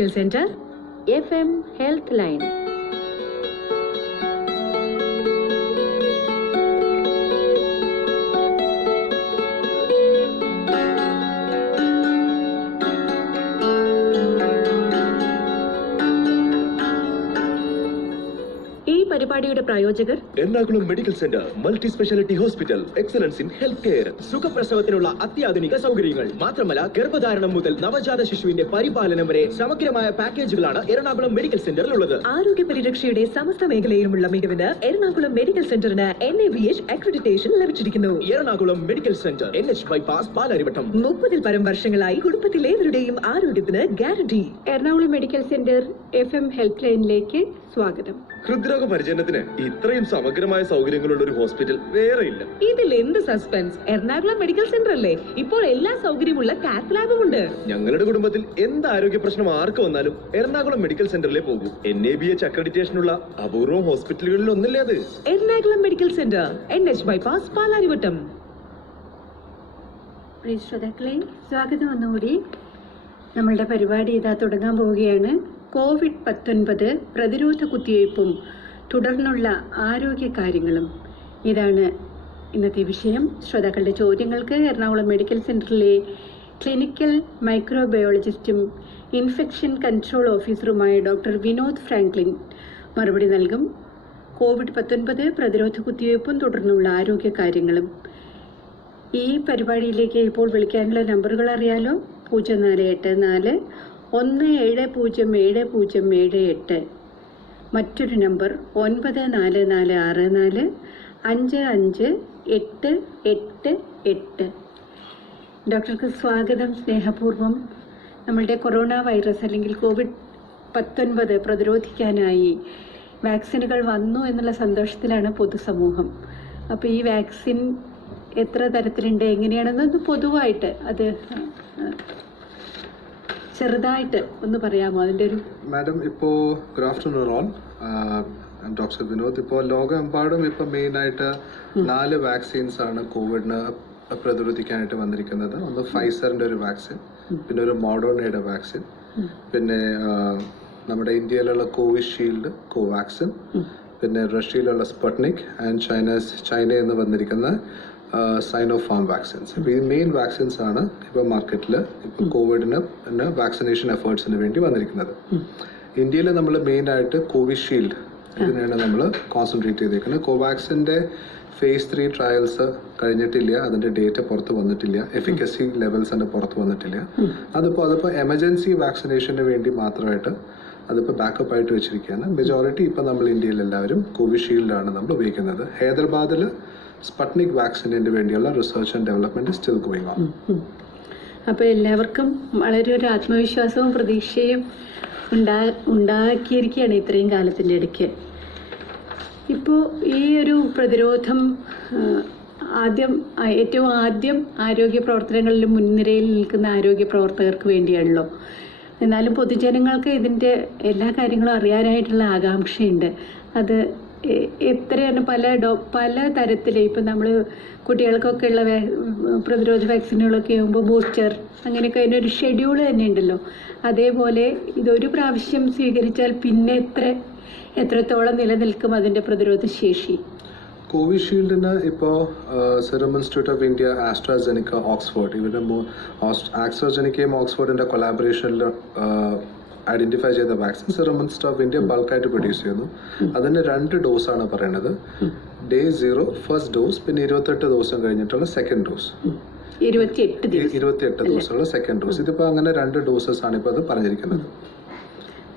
Medical centre FM health line. പരിപാടിയുടെ പ്രായോജകർ Ernakulam medical centre multi speciality hospital, excellence in health care. സുഖപ്രസവത്തിനുള്ള അത്യാധുനിക സൗകര്യങ്ങൾ മാത്രമല്ല, ഗർഭധാരണം മുതൽ നവജാത ശിശുവിന്റെ പരിപാലനം വരെ സമഗ്രമായ പാക്കേജുകളാണ് എറണാകുളം മെഡിക്കൽ സെന്ററിൽ ഉള്ളത്. ആരോഗ്യ പരിരക്ഷയുടെ സമസ്ത മേഖലയിലുമുള്ള മികവിന് എറണാകുളം മെഡിക്കൽ സെന്ററിന് NABH അക്രഡിറ്റേഷൻ ലഭിച്ചിരിക്കുന്നു. Ernakulam medical centre, NH bypass, Palarivattom. 30-ൽ പരം വർഷങ്ങളായി കുടുംബത്തിലേവരുടെയും ആരോഗ്യത്തിന് guarantee. Ernakulam medical centre FM health ലൈനിലേക്ക് സ്വാഗതം. ഹൃദ്രോഗ പരിചരണത്തിന് ഇത്രയും സമഗ്രമായ സൗകര്യങ്ങളുള്ള ഒരു ഹോസ്പിറ്റൽ വേറെ ഇല്ല. ഇതിൽ എന്ത് സസ്പെൻസ്? എറണാകുളം മെഡിക്കൽ സെന്റർ അല്ലേ? ഇപ്പോൾ എല്ലാ സൗകര്യമുള്ള കാത്ത് ലാബും ഉണ്ട്. ഞങ്ങളുടെ കുടുംബത്തിൽ എന്ത് ആരോഗ്യ പ്രശ്നം ആർക്ക് വന്നാലും എറണാകുളം മെഡിക്കൽ സെന്ററിലേ പോകൂ. NABH അക്രഡിറ്റേഷനുള്ള അപൂർവം ഹോസ്പിറ്റലുകളിൽ ഒന്നല്ലേ അത്. Ernakulam medical centre, NH bypass, Palarivattom. പ്രിയ ശ്രോതാക്കളെ, സ്വാഗതം ഒന്നുകൂടി. നമ്മളുടെ പരിപാടി ഇതാ തുടങ്ങാൻ പോവുകയാണ്. COVID-19 പ്രതിരോധ കുത്തിവയ്പ്പും തുടർന്നുള്ള ആരോഗ്യ കാര്യങ്ങളും, ഇതാണ് ഇന്നത്തെ വിഷയം. ശ്രോതാക്കളുടെ ചോദ്യങ്ങൾക്ക് എറണാകുളം മെഡിക്കൽ സെന്ററിലെ ക്ലിനിക്കൽ മൈക്രോബയോളജിസ്റ്റും ഇൻഫെക്ഷൻ കൺട്രോൾ ഓഫീസറുമായ ഡോക്ടർ വിനോദ് ഫ്രാങ്ക്ലിൻ മറുപടി നൽകും. COVID-19 പ്രതിരോധ കുത്തിവയ്പ്പും തുടർന്നുള്ള ആരോഗ്യ കാര്യങ്ങളും. ഈ പരിപാടിയിലേക്ക് ഇപ്പോൾ വിളിക്കാനുള്ള നമ്പറുകൾ അറിയാലോ. 0484 170778, മറ്റൊരു നമ്പർ 9446 558888. ഡോക്ടർക്ക് സ്വാഗതം, സ്നേഹപൂർവ്വം. നമ്മളുടെ കൊറോണ വൈറസ് അല്ലെങ്കിൽ COVID-19 പ്രതിരോധിക്കാനായി വാക്സിനുകൾ വന്നു എന്നുള്ള സന്തോഷത്തിലാണ് പൊതുസമൂഹം. അപ്പോൾ ഈ വാക്സിൻ എത്ര തരത്തിലുണ്ട്, എങ്ങനെയാണെന്ന് പൊതുവായിട്ട് അത് ചെറുതായിട്ട് ഒന്ന് പറയാമോ അതിൻ്റെ ഒരു? മാഡം, ഇപ്പോൾ good afternoon all, doctor Vinod. ഇപ്പോൾ ലോകമെമ്പാടും ഇപ്പോൾ മെയിനായിട്ട് 4 വാക്സിൻസ് ആണ് കോവിഡിന് പ്രതിരോധിക്കാനായിട്ട് വന്നിരിക്കുന്നത്. ഒന്ന് ഫൈസറിൻ്റെ ഒരു വാക്സിൻ, പിന്നെ ഒരു മോഡേണയുടെ വാക്സിൻ, പിന്നെ നമ്മുടെ ഇന്ത്യയിലുള്ള കോവിഷീൽഡ്, കോവാക്സിൻ, പിന്നെ റഷ്യയിലുള്ള സ്പുട്നിക് ആൻഡ് ചൈനയിൽ നിന്ന് വന്നിരിക്കുന്ന സൈനോഫാം വാക്സിൻസ്. ഇപ്പോൾ ഈ മെയിൻ വാക്സിൻസ് ആണ് ഇപ്പോൾ മാർക്കറ്റിൽ ഇപ്പോൾ കോവിഡിന് വാക്സിനേഷൻ എഫേർട്സിന് വേണ്ടി വന്നിരിക്കുന്നത്. ഇന്ത്യയിൽ നമ്മൾ മെയിനായിട്ട് കോവിഷീൽഡ് ഇതിനാണ് നമ്മൾ കോൺസെൻട്രേറ്റ് ചെയ്തേക്കുന്നത്. കോവാക്സിൻ്റെ phase 3 ട്രയൽസ് കഴിഞ്ഞിട്ടില്ല, അതിൻ്റെ ഡേറ്റ പുറത്ത് വന്നിട്ടില്ല, എഫിക്കസി ലെവൽസിൻ്റെ പുറത്ത് വന്നിട്ടില്ല. അതിപ്പോൾ എമർജൻസി വാക്സിനേഷന് വേണ്ടി മാത്രമായിട്ട് അതിപ്പോൾ ബാക്കപ്പ് ആയിട്ട് വെച്ചിരിക്കുകയാണ്. മെജോറിറ്റി ഇപ്പോൾ നമ്മൾ ഇന്ത്യയിൽ എല്ലാവരും കോവിഷീൽഡാണ് നമ്മൾ ഉപയോഗിക്കുന്നത്. ഹൈദരാബാദിൽ സ്പുട്നിക് വാക്സിനിന് വേണ്ടിയുള്ള research and development still going on. അപ്പോൾ എല്ലാവർക്കും വളരെ ഒരു ആത്മവിശ്വാസവും പ്രതീക്ഷയും ഉണ്ടാക്കിയിരിക്കുകയാണ് ഇത്രയും കാലത്തിൻ്റെ ഇടയ്ക്ക്. ഇപ്പോൾ ഈ ഒരു പ്രതിരോധം ഏറ്റവും ആദ്യം ആരോഗ്യ പ്രവർത്തനങ്ങളിൽ മുൻനിരയിൽ നിൽക്കുന്ന ആരോഗ്യ പ്രവർത്തകർക്ക് വേണ്ടിയാണല്ലോ. എന്നാലും പൊതുജനങ്ങൾക്ക് ഇതിൻ്റെ എല്ലാ കാര്യങ്ങളും അറിയാനായിട്ടുള്ള ആകാംക്ഷയുണ്ട്. അത് എത്രയാണ് പല തരത്തിൽ ഇപ്പം നമ്മൾ കുട്ടികൾക്കൊക്കെ ഉള്ള പ്രതിരോധ വാക്സിനുകളൊക്കെ ആകുമ്പോൾ ബൂസ്റ്റർ അങ്ങനെയൊക്കെ അതിനൊരു ഷെഡ്യൂൾ തന്നെ ഉണ്ടല്ലോ. അതേപോലെ ഇതൊരു പ്രാവശ്യം സ്വീകരിച്ചാൽ പിന്നെ എത്രത്തോളം നിലനിൽക്കും അതിൻ്റെ പ്രതിരോധ ശേഷി? കോവിഷീൽഡിന് ഇപ്പോൾ serum institute of India, AstraZeneca, Oxford, ഇവരുടെ ആസ്ട്രാസെനിക്കയും ഓക്സ്ഫോർഡിൻ്റെ കൊളാബറേഷനിൽ ഐഡൻറ്റിഫൈ ചെയ്ത vaccine serum institute of India ബൾക്കായിട്ട് പ്രൊഡ്യൂസ് ചെയ്യുന്നു. അതിന് 2 ഡോസാണ് പറയുന്നത്. Day 0 ഫസ്റ്റ് ഡോസ്, പിന്നെ 28 ദിവസം കഴിഞ്ഞിട്ടുള്ള സെക്കൻഡ് ഡോസ്. 28 ദിവസമുള്ള സെക്കൻഡ് ഡോസ്. ഇതിപ്പോൾ അങ്ങനെ 2 ഡോസസ് ആണ് ഇപ്പോൾ അത് പറഞ്ഞിരിക്കുന്നത്.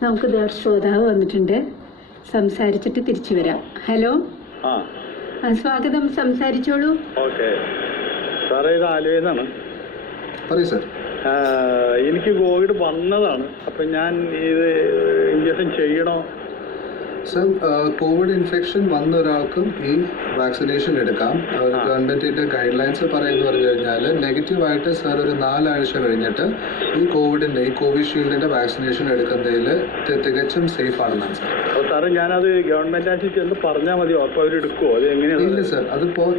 നമുക്ക് ശ്രോതാവ് വന്നിട്ടുണ്ട്, സംസാരിച്ചിട്ട് തിരിച്ചു വരാം. ഹലോ, സ്വാഗതം, സംസാരിച്ചോളൂ. ഓക്കെ സാറേ, ഇത് ആലുവയിലാണ്. പറയൂ സാർ. എനിക്ക് കോവിഡ് വന്നതാണ്. അപ്പം ഞാൻ ഇത് ഇഞ്ചക്ഷൻ ചെയ്യണോ? സർ, കോവിഡ് ഇൻഫെക്ഷൻ വന്ന ഒരാൾക്കും ഈ വാക്സിനേഷൻ എടുക്കാം. ഗവൺമെൻറ്റിൻ്റെ ഗൈഡ് ലൈൻസ് പറയുന്നത് പറഞ്ഞു കഴിഞ്ഞാൽ നെഗറ്റീവായിട്ട് സാർ ഒരു 4 ആഴ്ച കഴിഞ്ഞിട്ട് ഈ കോവിഷീൽഡിൻ്റെ വാക്സിനേഷൻ എടുക്കുന്നതിൽ തികച്ചും സേഫ് ആണെന്നാണ് സാർ. സാറേ ഞാനത് ഗവൺമെന്റ് ആശുപത്രി ചെന്ന് പറഞ്ഞാൽ മതിയോ? അപ്പോൾ അവരെടുക്കുമോ? അത് എങ്ങനെയാണ്? ഇല്ല സർ, അതിപ്പോൾ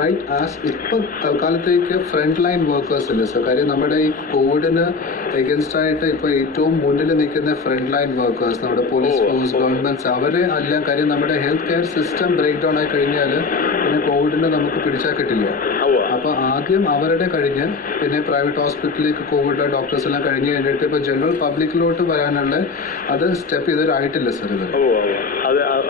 റൈറ്റ് ആസ് ഇപ്പോൾ തൽക്കാലത്തേക്ക് ഫ്രണ്ട് ലൈൻ വർക്കേഴ്സ് ഇല്ല സർ. കാര്യം നമ്മുടെ ഈ കോവിഡിന് എഗൻസ്റ്റ് ആയിട്ട് ഇപ്പോൾ ഏറ്റവും മുന്നിൽ നിൽക്കുന്ന ഫ്രണ്ട് ലൈൻ വർക്കേഴ്സ്, നമ്മുടെ പോലീസ് ഫോഴ്സ്, ഗവൺമെൻറ്റ്സ്, അവരെ അല്ല. കാര്യം നമ്മുടെ health care system break down ആയി കഴിഞ്ഞാൽ പിന്നെ കോവിഡിനെ നമുക്ക് പിടിച്ചാൽ കിട്ടില്ല. അപ്പോൾ ആദ്യം അവരുടെ കഴിഞ്ഞ് പിന്നെ പ്രൈവറ്റ് ഹോസ്പിറ്റലിലേക്ക് കോവിഡ് ഡോക്ടേഴ്സ് എല്ലാം കഴിഞ്ഞ് കഴിഞ്ഞിട്ട് ഇപ്പോൾ ജനറൽ പബ്ലിക്കിലോട്ട് വരാനുള്ള അത് സ്റ്റെപ്പ് ഇതുവരായിട്ടില്ല സർ. ഇത്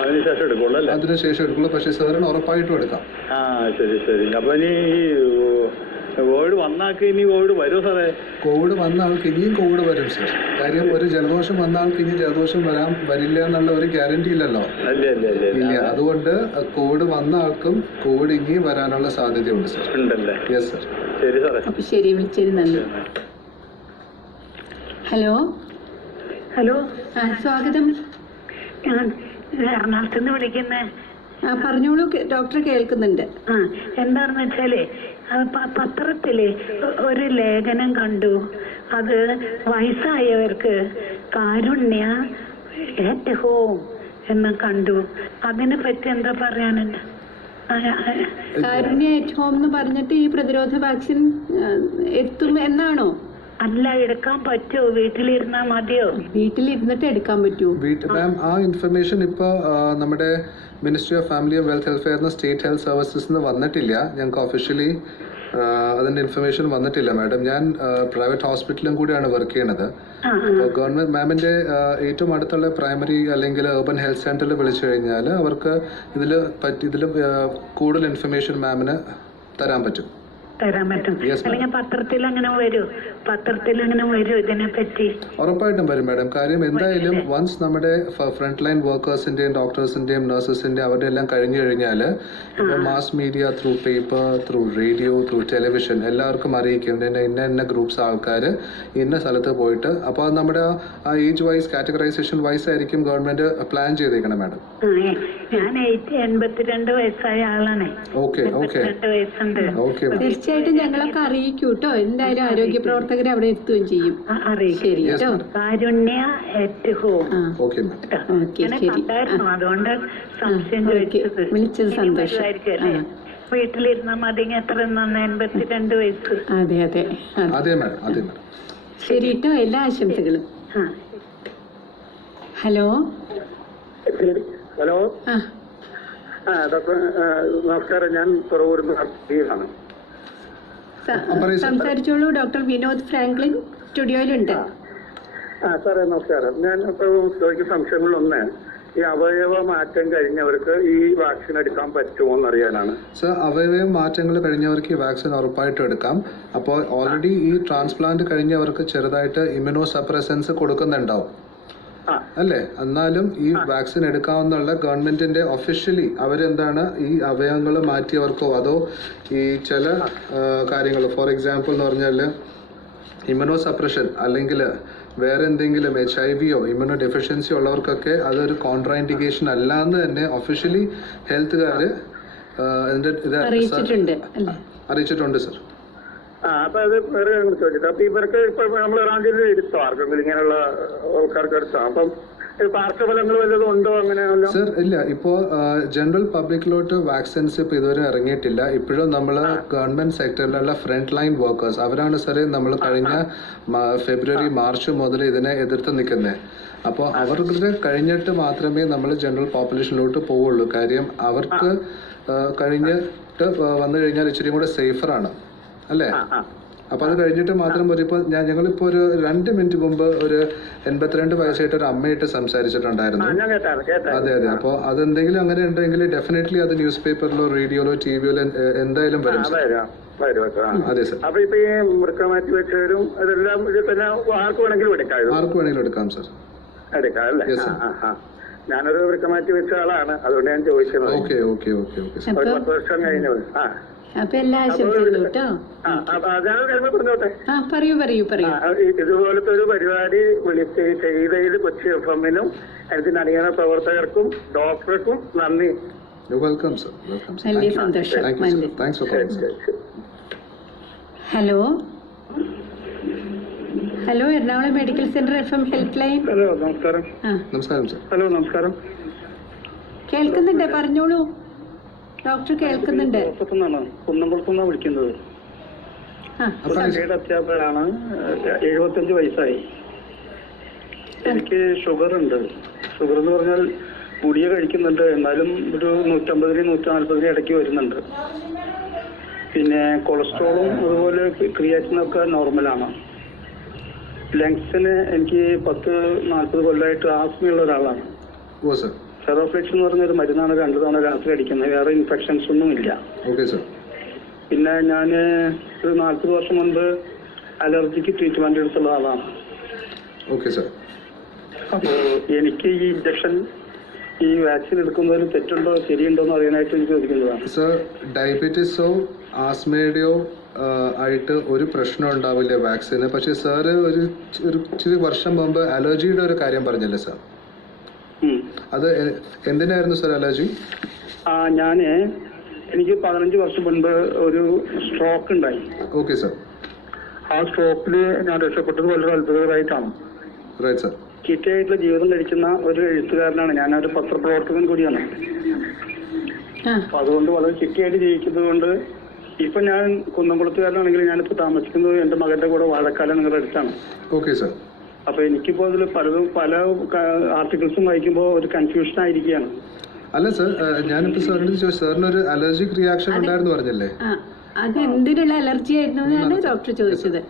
അതിനുശേഷം എടുക്കുള്ളൂ അല്ലേ? അതിനുശേഷം എടുക്കുള്ളൂ. പക്ഷേ സാറിന് ഉറപ്പായിട്ടും എടുക്കാം. ആ ശരി ശരി. അപ്പോൾ ഇനി കോവിഡ് വന്നാൾക്ക് ഇനി കോവിഡ് വരുമോ സാറേ? കോവിഡ് വന്ന ആൾക്ക് ഇനിയും കോവിഡ് വരും സർ. കാര്യം ഒരു ജലദോഷം വന്ന ആൾക്ക് ഇനി ജലദോഷം വരില്ല എന്നുള്ള ഒരു ഗ്യാരണ്ടി ഇല്ലല്ലോ. ഇല്ല. അതുകൊണ്ട് കോവിഡ് വന്ന ആൾക്കും കോവിഡ് ഇനിയും വരാനുള്ള സാധ്യതയുണ്ട് സർ. ഉണ്ടല്ലേ? Yes sir. ശരി സാറേ. അപ്പോൾ ശരി, വിളിച്ചതിന് നന്ദി. ഹലോ ഹലോ, സ്വാഗതം. ഞാൻ എറണാകുളത്ത് നിന്ന് വിളിക്കുന്നേ. പറഞ്ഞോളൂ, ഡോക്ടർ കേൾക്കുന്നുണ്ട്. എന്താണെന്ന് വെച്ചാലേ പത്രത്തില് ഒരു ലേഖനം കണ്ടു. അത് വയസ്സായവർക്ക് കാരുണ്യ അറ്റ് ഹോം എന്ന് കണ്ടു. അതിനെ പറ്റി എന്താ പറയാനുണ്ട്? കാരുണ്യ അറ്റ് ഹോം എന്ന് പറഞ്ഞിട്ട് ഈ പ്രതിരോധ വാക്സിൻ എത്തും എന്നാണോ? അല്ല, എടുക്കാൻ പറ്റുമോ? വീട്ടിലിരുന്നാൽ മതിയോ? വീട്ടിലിരുന്നിട്ട് എടുക്കാൻ പറ്റുമോ? മാം, ആ ഇൻഫർമേഷൻ ഇപ്പോൾ നമ്മുടെ ministry of family and wealth health state health services വന്നിട്ടില്ല. ഞങ്ങൾക്ക് ഒഫീഷ്യലി അതിൻ്റെ ഇൻഫർമേഷൻ വന്നിട്ടില്ല മാഡം. ഞാൻ പ്രൈവറ്റ് ഹോസ്പിറ്റലും കൂടിയാണ് വർക്ക് ചെയ്യണത്. അപ്പോൾ ഗവൺമെൻറ് മാമിൻ്റെ ഏറ്റവും അടുത്തുള്ള പ്രൈമറി അല്ലെങ്കിൽ urban ഹെൽത്ത് സെൻ്ററിൽ വിളിച്ചു കഴിഞ്ഞാൽ അവർക്ക് ഇതിൽ കൂടുതൽ ഇൻഫർമേഷൻ മാമിന് തരാൻ പറ്റും. അല്ലെങ്കിൽ പത്രത്തിൽ അങ്ങനെ വരൂ ഇതിനെ പറ്റി? ഉറപ്പായിട്ടും വരും മാഡം. കാര്യം എന്തായാലും വൺസ് നമ്മുടെ ഫ്രണ്ട് ലൈൻ വർക്കേഴ്സിന്റെയും ഡോക്ടേഴ്സിന്റെയും നഴ്സസിന്റെയും അവരുടെ എല്ലാം കഴിഞ്ഞു കഴിഞ്ഞാൽ ഇപ്പോൾ mass media through paper, through radio, through television എല്ലാവർക്കും അറിയിക്കും ഇന്ന ഗ്രൂപ്പ്സ് ആൾക്കാർ ഇന്ന സ്ഥലത്ത് പോയിട്ട്. അപ്പോൾ അത് നമ്മുടെ ആ ഏജ് വൈസ് കാറ്റഗറൈസേഷൻ വൈസ് ആയിരിക്കും ഗവൺമെന്റ് പ്ലാൻ ചെയ്തേക്കണം മാഡം. ഞാൻ 82 വയസ്സായ ആളാണ്. Okay okay okay. തീർച്ചയായിട്ടും ഞങ്ങളൊക്കെ അറിയിക്കൂ കേട്ടോ. എന്തായാലും ആരോഗ്യ പ്രവർത്തകരെ അവിടെ എത്തുകയും ചെയ്യും. ശരി കേട്ടോ. കാരുണ്യ അറ്റ് ഹോം. ഓക്കെ കണ്ടായിരുന്നു, അതുകൊണ്ട് സംശയം ചോദിച്ചത്. വിളിച്ചത് സന്തോഷം. വീട്ടിലിരുന്നാൽ മതി. എത്ര 82 വയസ്സ്. അതെ അതെ അതെ മാഡം, അതെ മാഡം. ശരി കേട്ടോ. എല്ലാ ആശംസകളും. Hello hello. ഡോക്ടർ നമസ്കാരം. ഞാൻ തുറവൂരിന്ന് ആണ്. സംസാരിച്ചോളൂ. ഡോക്ടർ വിനോദ് ഫ്രാങ്ക്ലിൻ സ്റ്റുഡിയോയിലുണ്ട്. സാറേ നമസ്കാരം. ഞാൻ ഇപ്പോൾ ചോദിക്കുന്ന സംശയങ്ങളൊന്ന്, ഈ അവയവ മാറ്റം കഴിഞ്ഞവർക്ക് ഈ വാക്സിൻ എടുക്കാൻ പറ്റുമോ എന്നറിയാനാണ്. സർ, അവയവ മാറ്റങ്ങൾ കഴിഞ്ഞവർക്ക് ഈ വാക്സിൻ ഉറപ്പായിട്ടും എടുക്കാം. അപ്പോൾ ഓൾറെഡി ഈ ട്രാൻസ്പ്ലാന്റ് കഴിഞ്ഞവർക്ക് ചെറുതായിട്ട് ഇമ്യൂണോ സപ്രസൻസ് കൊടുക്കുന്നുണ്ടാവും അല്ലേ? എന്നാലും ഈ വാക്സിൻ എടുക്കാവുന്നുള്ള ഗവൺമെന്റിന്റെ ഒഫീഷ്യലി അവരെന്താണ് ഈ അവയവങ്ങൾ മാറ്റിയവർക്കോ അതോ ഈ ചില കാര്യങ്ങൾ, ഫോർ എക്സാമ്പിൾ എന്ന് പറഞ്ഞാൽ ഇമ്യൂണോ സപ്രഷൻ അല്ലെങ്കിൽ വേറെ എന്തെങ്കിലും HIV ഇമ്യൂണോ ഡെഫിഷ്യൻസി ഉള്ളവർക്കൊക്കെ അതൊരു കോൺട്രാ ഇൻഡിക്കേഷൻ അല്ലാന്ന് തന്നെ ഒഫീഷ്യലി ഹെൽത്തുകാർ അറിയിച്ചിട്ടുണ്ട് സർ. അപ്പൊ അത് വേറെ ചോദിച്ചിട്ട് അപ്പൊ ഇവർക്ക് ഇപ്പൊ നമ്മൾ റാഞ്ചിൽ എടുത്തോ ആർക്കെങ്കിലും ഇങ്ങനെയുള്ള ആൾക്കാർക്ക് എടുത്തോ? അപ്പം പാർശ്വഫലങ്ങൾ വല്ലതും ഉണ്ടോ? അങ്ങനെയല്ലോ സർ, ഇല്ല. ഇപ്പോൾ ജനറൽ പബ്ലിക്കിലോട്ട് വാക്സിൻസ് ഇപ്പോൾ ഇതുവരെ ഇറങ്ങിയിട്ടില്ല. ഇപ്പോഴും നമ്മൾ ഗവൺമെന്റ് സെക്ടറിലുള്ള ഫ്രണ്ട് ലൈൻ വർക്കേഴ്സ് അവരാണ് സാർ നമ്മൾ കഴിഞ്ഞ ഫെബ്രുവരി മാർച്ച് മുതൽ ഇതിനെ എതിർത്ത് നിൽക്കുന്നത്. അപ്പോൾ അവർക്ക് കഴിഞ്ഞിട്ട് മാത്രമേ നമ്മൾ ജനറൽ പോപ്പുലേഷനിലോട്ട് പോവുള്ളൂ. കാര്യം അവർക്ക് കഴിഞ്ഞിട്ട് വന്നു കഴിഞ്ഞാൽ ഇച്ചിരി കൂടെ സേഫറാണ് അല്ലേ? അപ്പൊ അത് കഴിഞ്ഞിട്ട് മാത്രം ഇപ്പോൾ ഞങ്ങളിപ്പോ ഒരു 2 മിനിറ്റ് മുമ്പ് ഒരു 82 വയസ്സായിട്ട് ഒരു അമ്മയായിട്ട് സംസാരിച്ചിട്ടുണ്ടായിരുന്നു. അതെ അതെ. അപ്പോൾ അതെന്തെങ്കിലും അങ്ങനെ ഉണ്ടെങ്കിൽ ഡെഫിനറ്റ്ലി അത് ന്യൂസ് പേപ്പറിലോ റേഡിയോയിലോ TV-യിലോ എന്തായാലും വരും. അതെ സർ. അപ്പൊ ഇപ്പൊ ഈ വൃക്ക മാറ്റി വെച്ചവരും അതെല്ലാം പിന്നെ ആർക്ക് വേണമെങ്കിലും എടുക്കാം സർ. എടുക്കാം അല്ലേ? ഞാനൊരു വൃക്ക മാറ്റി വെച്ച ആളാണ്, അതുകൊണ്ട് ഞാൻ ചോദിച്ചത്. Okay okay okay okay. 10 വർഷം കഴിഞ്ഞു. അപ്പൊ എല്ലാ ആശംസകളും കേട്ടോ. പറയൂ. ഇതുപോലത്തെ ഒരു പരിപാടി വിളിച്ച് ചെയ്തതിൽ കൊച്ചി FM-നും അതിനറിയുന്ന പ്രവർത്തകർക്കും ഡോക്ടർക്കും നന്ദി. Welcome sir. വലിയ സന്തോഷം. Thanks for calling. Hello Ernakulam medical centre FM help line. Hello നമസ്കാരം. നമസ്കാരം സർ. ഹലോ നമസ്കാരം. കേൾക്കുന്നുണ്ട്, പറഞ്ഞോളൂ ഡോക്ടർ, കേൾക്കുന്നുണ്ട്. കുന്നംകുളത്തുനിന്നാണ് വിളിക്കുന്നത്. ആ, സംഗീത അധ്യാപകനാണ്. 75 വയസ്സായി. എനിക്ക് ഷുഗർ ഉണ്ട്. ഷുഗർ എന്ന് പറഞ്ഞാൽ ഗുളിക കഴിക്കുന്നുണ്ട്, എന്നാലും ഒരു 150-140 ഇടയ്ക്ക് വരുന്നുണ്ട്. പിന്നെ കൊളസ്ട്രോളും അതുപോലെ ക്രിയാറ്റിനൊക്കെ നോർമലാണ്. ലങ്സിന് എനിക്ക് 10-40 കൊല്ലമായിട്ട് ആസ്മയുള്ള ഒരാളാണ്. ഓ സർ. സെറോഫ്ലെക്സ് എന്ന് പറഞ്ഞൊരു മരുന്നാണ് 2 തവണ രാത്രി അടിക്കുന്നത്. വേറെ ഇൻഫെക്ഷൻസ് ഒന്നും ഇല്ല. Okay sir. പിന്നെ ഞാൻ ഒരു 40 വർഷം മുൻപ് അലർജിക്ക് ട്രീറ്റ്മെന്റ് എടുത്തുള്ള ആളാണ്. Okay sir. അപ്പോൾ എനിക്ക് ഈ ഇഞ്ചക്ഷൻ, ഈ വാക്സിൻ എടുക്കുന്നതിൽ തെറ്റുണ്ടോ ശരിയുണ്ടോ എന്ന് അറിയാനായിട്ട് എനിക്ക് ചോദിക്കുന്നതാണ്. സർ, ഡയബറ്റീസോ ആസ്മയുടെയോ ആയിട്ട് ഒരു പ്രശ്നം ഉണ്ടാവില്ല വാക്സിന്. പക്ഷേ സാറ് ഒരു ഇച്ചിരി വർഷം മുമ്പ് അലർജിയുടെ ഒരു കാര്യം പറഞ്ഞല്ലേ സാർ? അത് എന്തിനായിരുന്നു സാർ അലർജി? എനിക്ക് 15 വർഷം മുൻപ് ഒരു സ്ട്രോക്ക് ഉണ്ടായി. Okay sir. ആ സ്ട്രോക്കിൽ ഞാൻ രക്ഷപ്പെട്ടത് വളരെ അത്ഭുതകരമായിട്ടാണ്. Right sir. ചിട്ടയായിട്ടുള്ള ജീവിതം കഴിക്കുന്ന ഒരു എഴുത്തുകാരനാണ് ഞാൻ. ഒരു പത്രപ്രവർത്തകൻ കൂടിയാണ്. അപ്പൊ അതുകൊണ്ട് വളരെ ചിട്ടയായിട്ട് ജീവിക്കുന്നത് കൊണ്ട് ഇപ്പൊ ഞാൻ കുന്നംകുളത്തുകാരനാണെങ്കിൽ ഞാനിപ്പോ താമസിക്കുന്നത് എന്റെ മകന്റെ കൂടെ വാഴക്കാലം നിങ്ങളുടെ അടുത്താണ്. Okay sir. അപ്പൊ എനിക്കിപ്പോ അതിൽ പല ആർട്ടിക്കിൾസും വായിക്കുമ്പോൾ ഒരു കൺഫ്യൂഷൻ ആയിരിക്കുകയാണ്. അല്ല സർ, ഞാനിപ്പോ സാറിന് ചോദിച്ചു, സാറിന് ഒരു അലർജിക് റിയാക്ഷൻ ഉണ്ടായിരുന്നു പറഞ്ഞല്ലേ? അത് എന്തിനുള്ള അലർജി ആയിരുന്നു എന്നാണ് ഡോക്ടർ ചോദിച്ചത്.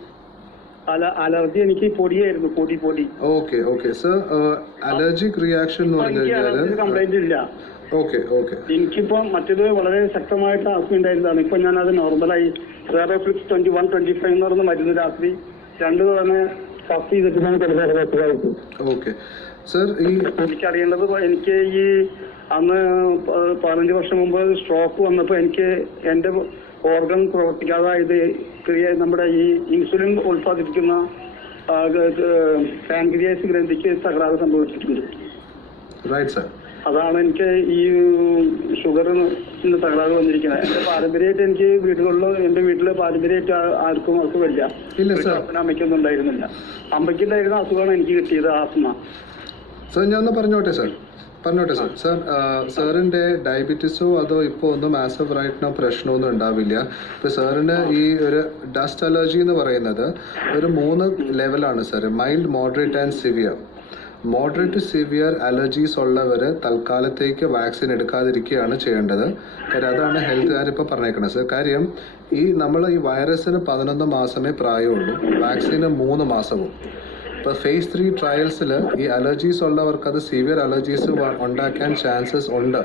അലർജി എനിക്ക് പൊടിയായിരുന്നു, പൊടി. Okay okay sir. Allergic reaction എന്ന് പറഞ്ഞു കഴിഞ്ഞാൽ കംപ്ലൈന്റ് ഇല്ല. Okay okay. എനിക്കിപ്പോ മറ്റേത് വളരെ ശക്തമായിട്ട് ആസ്മ ഉണ്ടായിരുന്നതാണ്. ഇപ്പൊ ഞാൻ അത് നോർമലായി. സെറോഫ്ലെക്സ് 21-25 എന്ന് പറഞ്ഞ മരുന്ന് രാത്രി 2 തവണ ഫസ്റ്റ് ചെയ്തിട്ട് ഞാൻ കിടന്നു. Okay sir. എനിക്കറിയേണ്ടത്, എനിക്ക് ഈ അന്ന് 15 വർഷം മുമ്പ് സ്ട്രോക്ക് വന്നപ്പോൾ എനിക്ക് എന്റെ ഓർഗൻ പ്രവർത്തിക്കാതായത് നമ്മുടെ ഈ ഇൻസുലിൻ ഉത്പാദിപ്പിക്കുന്ന പാൻക്രിയാസ് ഗ്രന്ഥിക്ക് തകരാറ് സംഭവിച്ചിട്ടുണ്ട്. Right sir. അതാണ് എനിക്ക് ഈ ഷുഗറിന് തകരാറ് വന്നിരിക്കുന്നത്. എന്റെ പാരമ്പര്യമായിട്ട് എനിക്ക് എന്റെ വീട്ടില് പാരമ്പര്യമായിട്ട് ആർക്കും അസുഖമില്ല. അമ്മയ്ക്കൊന്നും ഉണ്ടായിരുന്നില്ല. അമ്മയ്ക്കുണ്ടായിരുന്ന അസുഖമാണ് എനിക്ക് കിട്ടിയത്, ആസ്മ. സർ ഞാൻ ഒന്ന് പറഞ്ഞോട്ടെ സാർ. സാർ, സാറിൻ്റെ ഡയബറ്റീസോ അതോ ഇപ്പോൾ ഒന്നും ആസ് ഓഫ് റൈറ്റ് നോ പ്രശ്നമൊന്നും ഉണ്ടാവില്ല. ഇപ്പോൾ സാറിന് ഈ ഒരു ഡസ്റ്റ് അലർജി എന്ന് പറയുന്നത് ഒരു 3 ലെവലാണ് sir. Mild, moderate and severe. Moderate to severe allergies ഉള്ളവർ തൽക്കാലത്തേക്ക് വാക്സിൻ എടുക്കാതിരിക്കുകയാണ് ചെയ്യേണ്ടത്. കാര്യം അതാണ് ഹെൽത്തുകാർ ഇപ്പോൾ പറഞ്ഞേക്കുന്നത് സാർ. കാര്യം നമ്മൾ ഈ വൈറസിന് 11 മാസമേ പ്രായമുള്ളൂ, വാക്സിന് 3 മാസവും. ഇപ്പോൾ phase 3 ട്രയൽസിൽ ഈ അലർജീസ് ഉള്ളവർക്ക് അത് സിവിയർ അലർജീസ് ഉണ്ടാക്കാൻ ചാൻസസ് ഉണ്ട്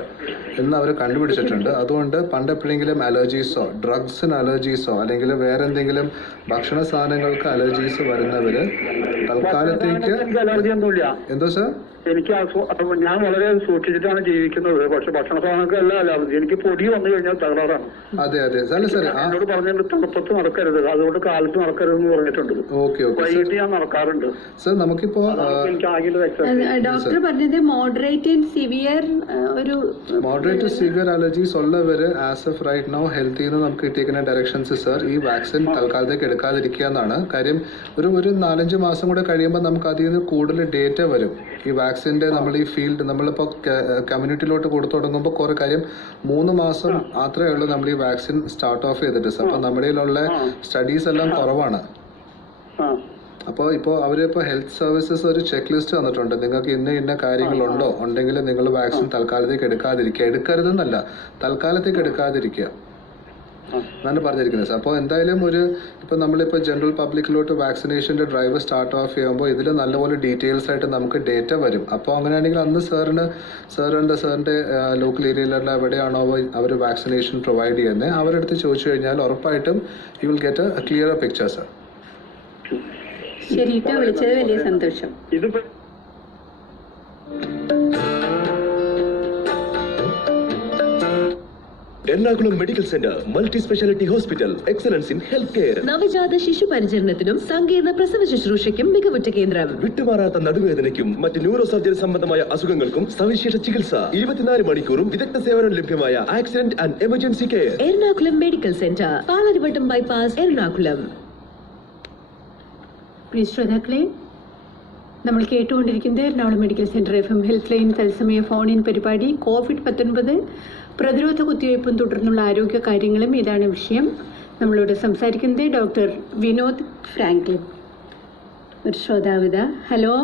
എന്ന് അവർ കണ്ടുപിടിച്ചിട്ടുണ്ട്. അതുകൊണ്ട് പണ്ടെപ്പോഴെങ്കിലും അലർജീസോ ഡ്രഗ്സിന് അലർജീസോ അല്ലെങ്കിൽ വേറെ എന്തെങ്കിലും ഭക്ഷണ സാധനങ്ങൾക്ക് അലർജീസ് വരുന്നവർ തൽക്കാലത്തേക്ക്. എന്തോ സാർ? ഞാൻ വളരെ സൂക്ഷിച്ചിട്ടാണ് ജീവിക്കുന്നത്. പക്ഷെ ഭക്ഷണ സാധനങ്ങൾക്കല്ല അലർജി. എനിക്ക് പൊടി വന്നു കഴിഞ്ഞാൽ തകരാറാണ്. അതെ അതെ അല്ല സാർ, എന്നോട് പറഞ്ഞിട്ട് തണുപ്പത്ത് നടക്കരുത്, അതുകൊണ്ട് കാലത്ത് നടക്കരുത് എന്ന് പറഞ്ഞിട്ടുണ്ട്. Okay okay. വൈകിട്ട് ഞാൻ നടക്കാറുണ്ട് സാർ. നമുക്കിപ്പോ ഡോക്ടർ പറഞ്ഞത് moderate and severe to severe allergies ഉള്ളവർ ആസ് ഓഫ് റൈറ്റ് നൗ ഹെൽത്തിന്ന് നമുക്ക് കിട്ടിയിരിക്കുന്ന ഡയറക്ഷൻസ് സാർ, ഈ വാക്സിൻ തൽക്കാലത്തേക്ക് എടുക്കാതിരിക്കുക എന്നാണ്. കാര്യം ഒരു 4-5 മാസം കൂടെ കഴിയുമ്പോൾ നമുക്ക് അതിൽ നിന്ന് കൂടുതൽ ഡേറ്റ വരും. ഈ വാക്സിൻ്റെ നമ്മൾ ഈ ഫീൽഡ് നമ്മളിപ്പോൾ കമ്മ്യൂണിറ്റിയിലോട്ട് കൊടുത്തു തുടങ്ങുമ്പോൾ കുറേ കാര്യം 3 മാസം മാത്രമേ ഉള്ളൂ നമ്മൾ ഈ വാക്സിൻ സ്റ്റാർട്ട് ഓഫ് ചെയ്തിട്ട് സാർ. അപ്പോൾ നമ്മുടെ കയ്യിലുള്ള സ്റ്റഡീസ് എല്ലാം കുറവാണ്. അപ്പോൾ അവരിപ്പോൾ ഹെൽത്ത് സർവീസസ് ഒരു ചെക്ക് ലിസ്റ്റ് തന്നിട്ടുണ്ട്. നിങ്ങൾക്ക് ഇന്ന കാര്യങ്ങളുണ്ടോ, ഉണ്ടെങ്കിൽ നിങ്ങൾ വാക്സിൻ തൽക്കാലത്തേക്ക് എടുക്കരുതെന്നല്ല, തൽക്കാലത്തേക്ക് എടുക്കാതിരിക്കുക എന്നാണ് പറഞ്ഞിരിക്കുന്നത്. അപ്പോൾ എന്തായാലും ഇപ്പോൾ നമ്മളിപ്പോൾ ജനറൽ പബ്ലിക്കിലോട്ട് വാക്സിനേഷൻ്റെ ഡ്രൈവ് സ്റ്റാർട്ട് ഓഫ് ചെയ്യുമ്പോൾ ഇതിൽ നല്ലപോലെ ഡീറ്റെയിൽസ് ആയിട്ട് നമുക്ക് ഡേറ്റ വരും. അപ്പോൾ അങ്ങനെയാണെങ്കിൽ അന്ന് സാറിൻ്റെ ലോക്കൽ ഏരിയയിലുള്ള എവിടെയാണോ അവർ വാക്സിനേഷൻ പ്രൊവൈഡ് ചെയ്യുന്നത് അവരുടെ അടുത്ത് ചോദിച്ചു കഴിഞ്ഞാൽ ഉറപ്പായിട്ടും you will get A clear picture sir. ശരി, വിളിച്ചത് വലിയ സന്തോഷം. Ernakulam medical centre multi speciality hospital, excellence in health care. നവജാത ശിശു പരിചരണത്തിനും സങ്കീർണ പ്രസവ ശുശ്രൂഷയ്ക്കും മികവുറ്റ കേന്ദ്രം. വിട്ടുമാറാത്ത നടുവേദനയ്ക്കും മറ്റ് ന്യൂറോ സർജറി സംബന്ധമായ അസുഖങ്ങൾക്കും സവിശേഷ ചികിത്സ. 24 മണിക്കൂറും വിദഗ്ധ സേവനം ലഭ്യമായ accident and emergency care. Ernakulam medical centre, Palarivattom bypass, Ernakulam. പ്രിയ ശ്രോതാക്കളെ, നമ്മൾ കേട്ടുകൊണ്ടിരിക്കുന്നത് Ernakulam medical centre FM health line തത്സമയ ഫോൺ ഇൻ പരിപാടി. COVID-19 പ്രതിരോധ കുത്തിവയ്പ്പും തുടർന്നുള്ള ആരോഗ്യ കാര്യങ്ങളും ഇതാണ് വിഷയം. നമ്മളോട് സംസാരിക്കുന്നത് ഡോക്ടർ വിനോദ് ഫ്രാങ്ക്ലിൻ. ഒരു ശ്രോതാവിത. ഹലോ.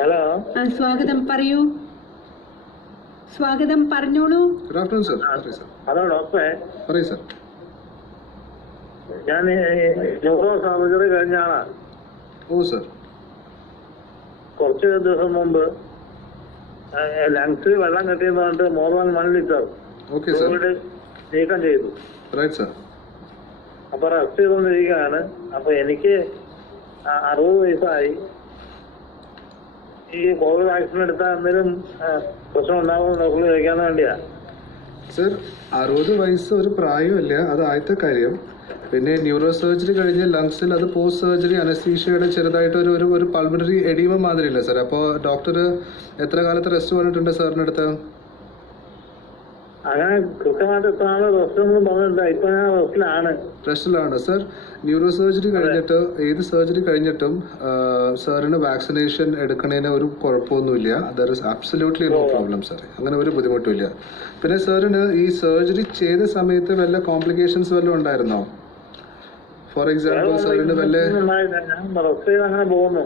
ഹലോ. സ്വാഗതം, പറയൂ. സ്വാഗതം, പറഞ്ഞോളൂ. Good afternoon sir. ഹലോ ഡോക്ടറെ. പറയൂ സർ. ഞാൻ ന്യൂറോ സർജറി കഴിഞ്ഞ ആളാ. ഓ സർ. കുറച്ച് ദിവസം മുമ്പ് ലങ്സിൽ വെള്ളം കെട്ടിയെന്ന് പറഞ്ഞിട്ട് മോർ ദാൻ 1 ലിറ്റർ കോവിഡ് നീക്കം ചെയ്തു. Right sir. അപ്പൊ റെസ്റ്റ് ചെയ്തുകൊണ്ടിരിക്കുകയാണ്. അപ്പൊ എനിക്ക് 60 വയസ്സായി. ഈ കോവിഡ് വാക്സിൻ എടുത്താൽ എന്തെങ്കിലും പ്രശ്നം ഉണ്ടാകുമെന്ന് ഡോക്ടർ ചോദിക്കാൻ വേണ്ടിയാ. സർ, 60 വയസ്സ് ഒരു പ്രായമല്ല, അത് ആദ്യത്തെ കാര്യം. പിന്നെ ന്യൂറോ സർജറി കഴിഞ്ഞ് ലങ്സിൽ അത് പോസ്റ്റ് സർജറി അനസ്തീഷ്യയുടെ ചെറുതായിട്ട് ഒരു പൾമണറി എഡീമ മാതിരിയില്ല സർ. അപ്പോൾ ഡോക്ടർ എത്ര കാലത്ത് റെസ്റ്റ് പറഞ്ഞിട്ടുണ്ട് സാറിൻ്റെ അടുത്ത്? അങ്ങനെ കൃത്യമായിട്ട് എത്ര നാള് റെസ്റ്റ് ഒന്നും പറഞ്ഞിട്ടില്ല. ഇപ്പൊ ഞാൻ റെസ്റ്റിലാണ് സർ. ന്യൂറോ സർജറി കഴിഞ്ഞിട്ട് ഏത് സർജറി കഴിഞ്ഞിട്ടും സാറിന് വാക്സിനേഷൻ എടുക്കണതിന് ഒരു കുഴപ്പമൊന്നുമില്ല. There is absolutely no problem sir. അങ്ങനെ ഒരു ബുദ്ധിമുട്ടില്ല. പിന്നെ സാറിന് ഈ സർജറി ചെയ്ത സമയത്ത് വല്ല കോംപ്ലിക്കേഷൻസ് വല്ലതും ഉണ്ടായിരുന്നോ? ഫോർ എക്സാമ്പിൾ സാറിന് വല്ല അങ്ങനെ പോകുന്നു.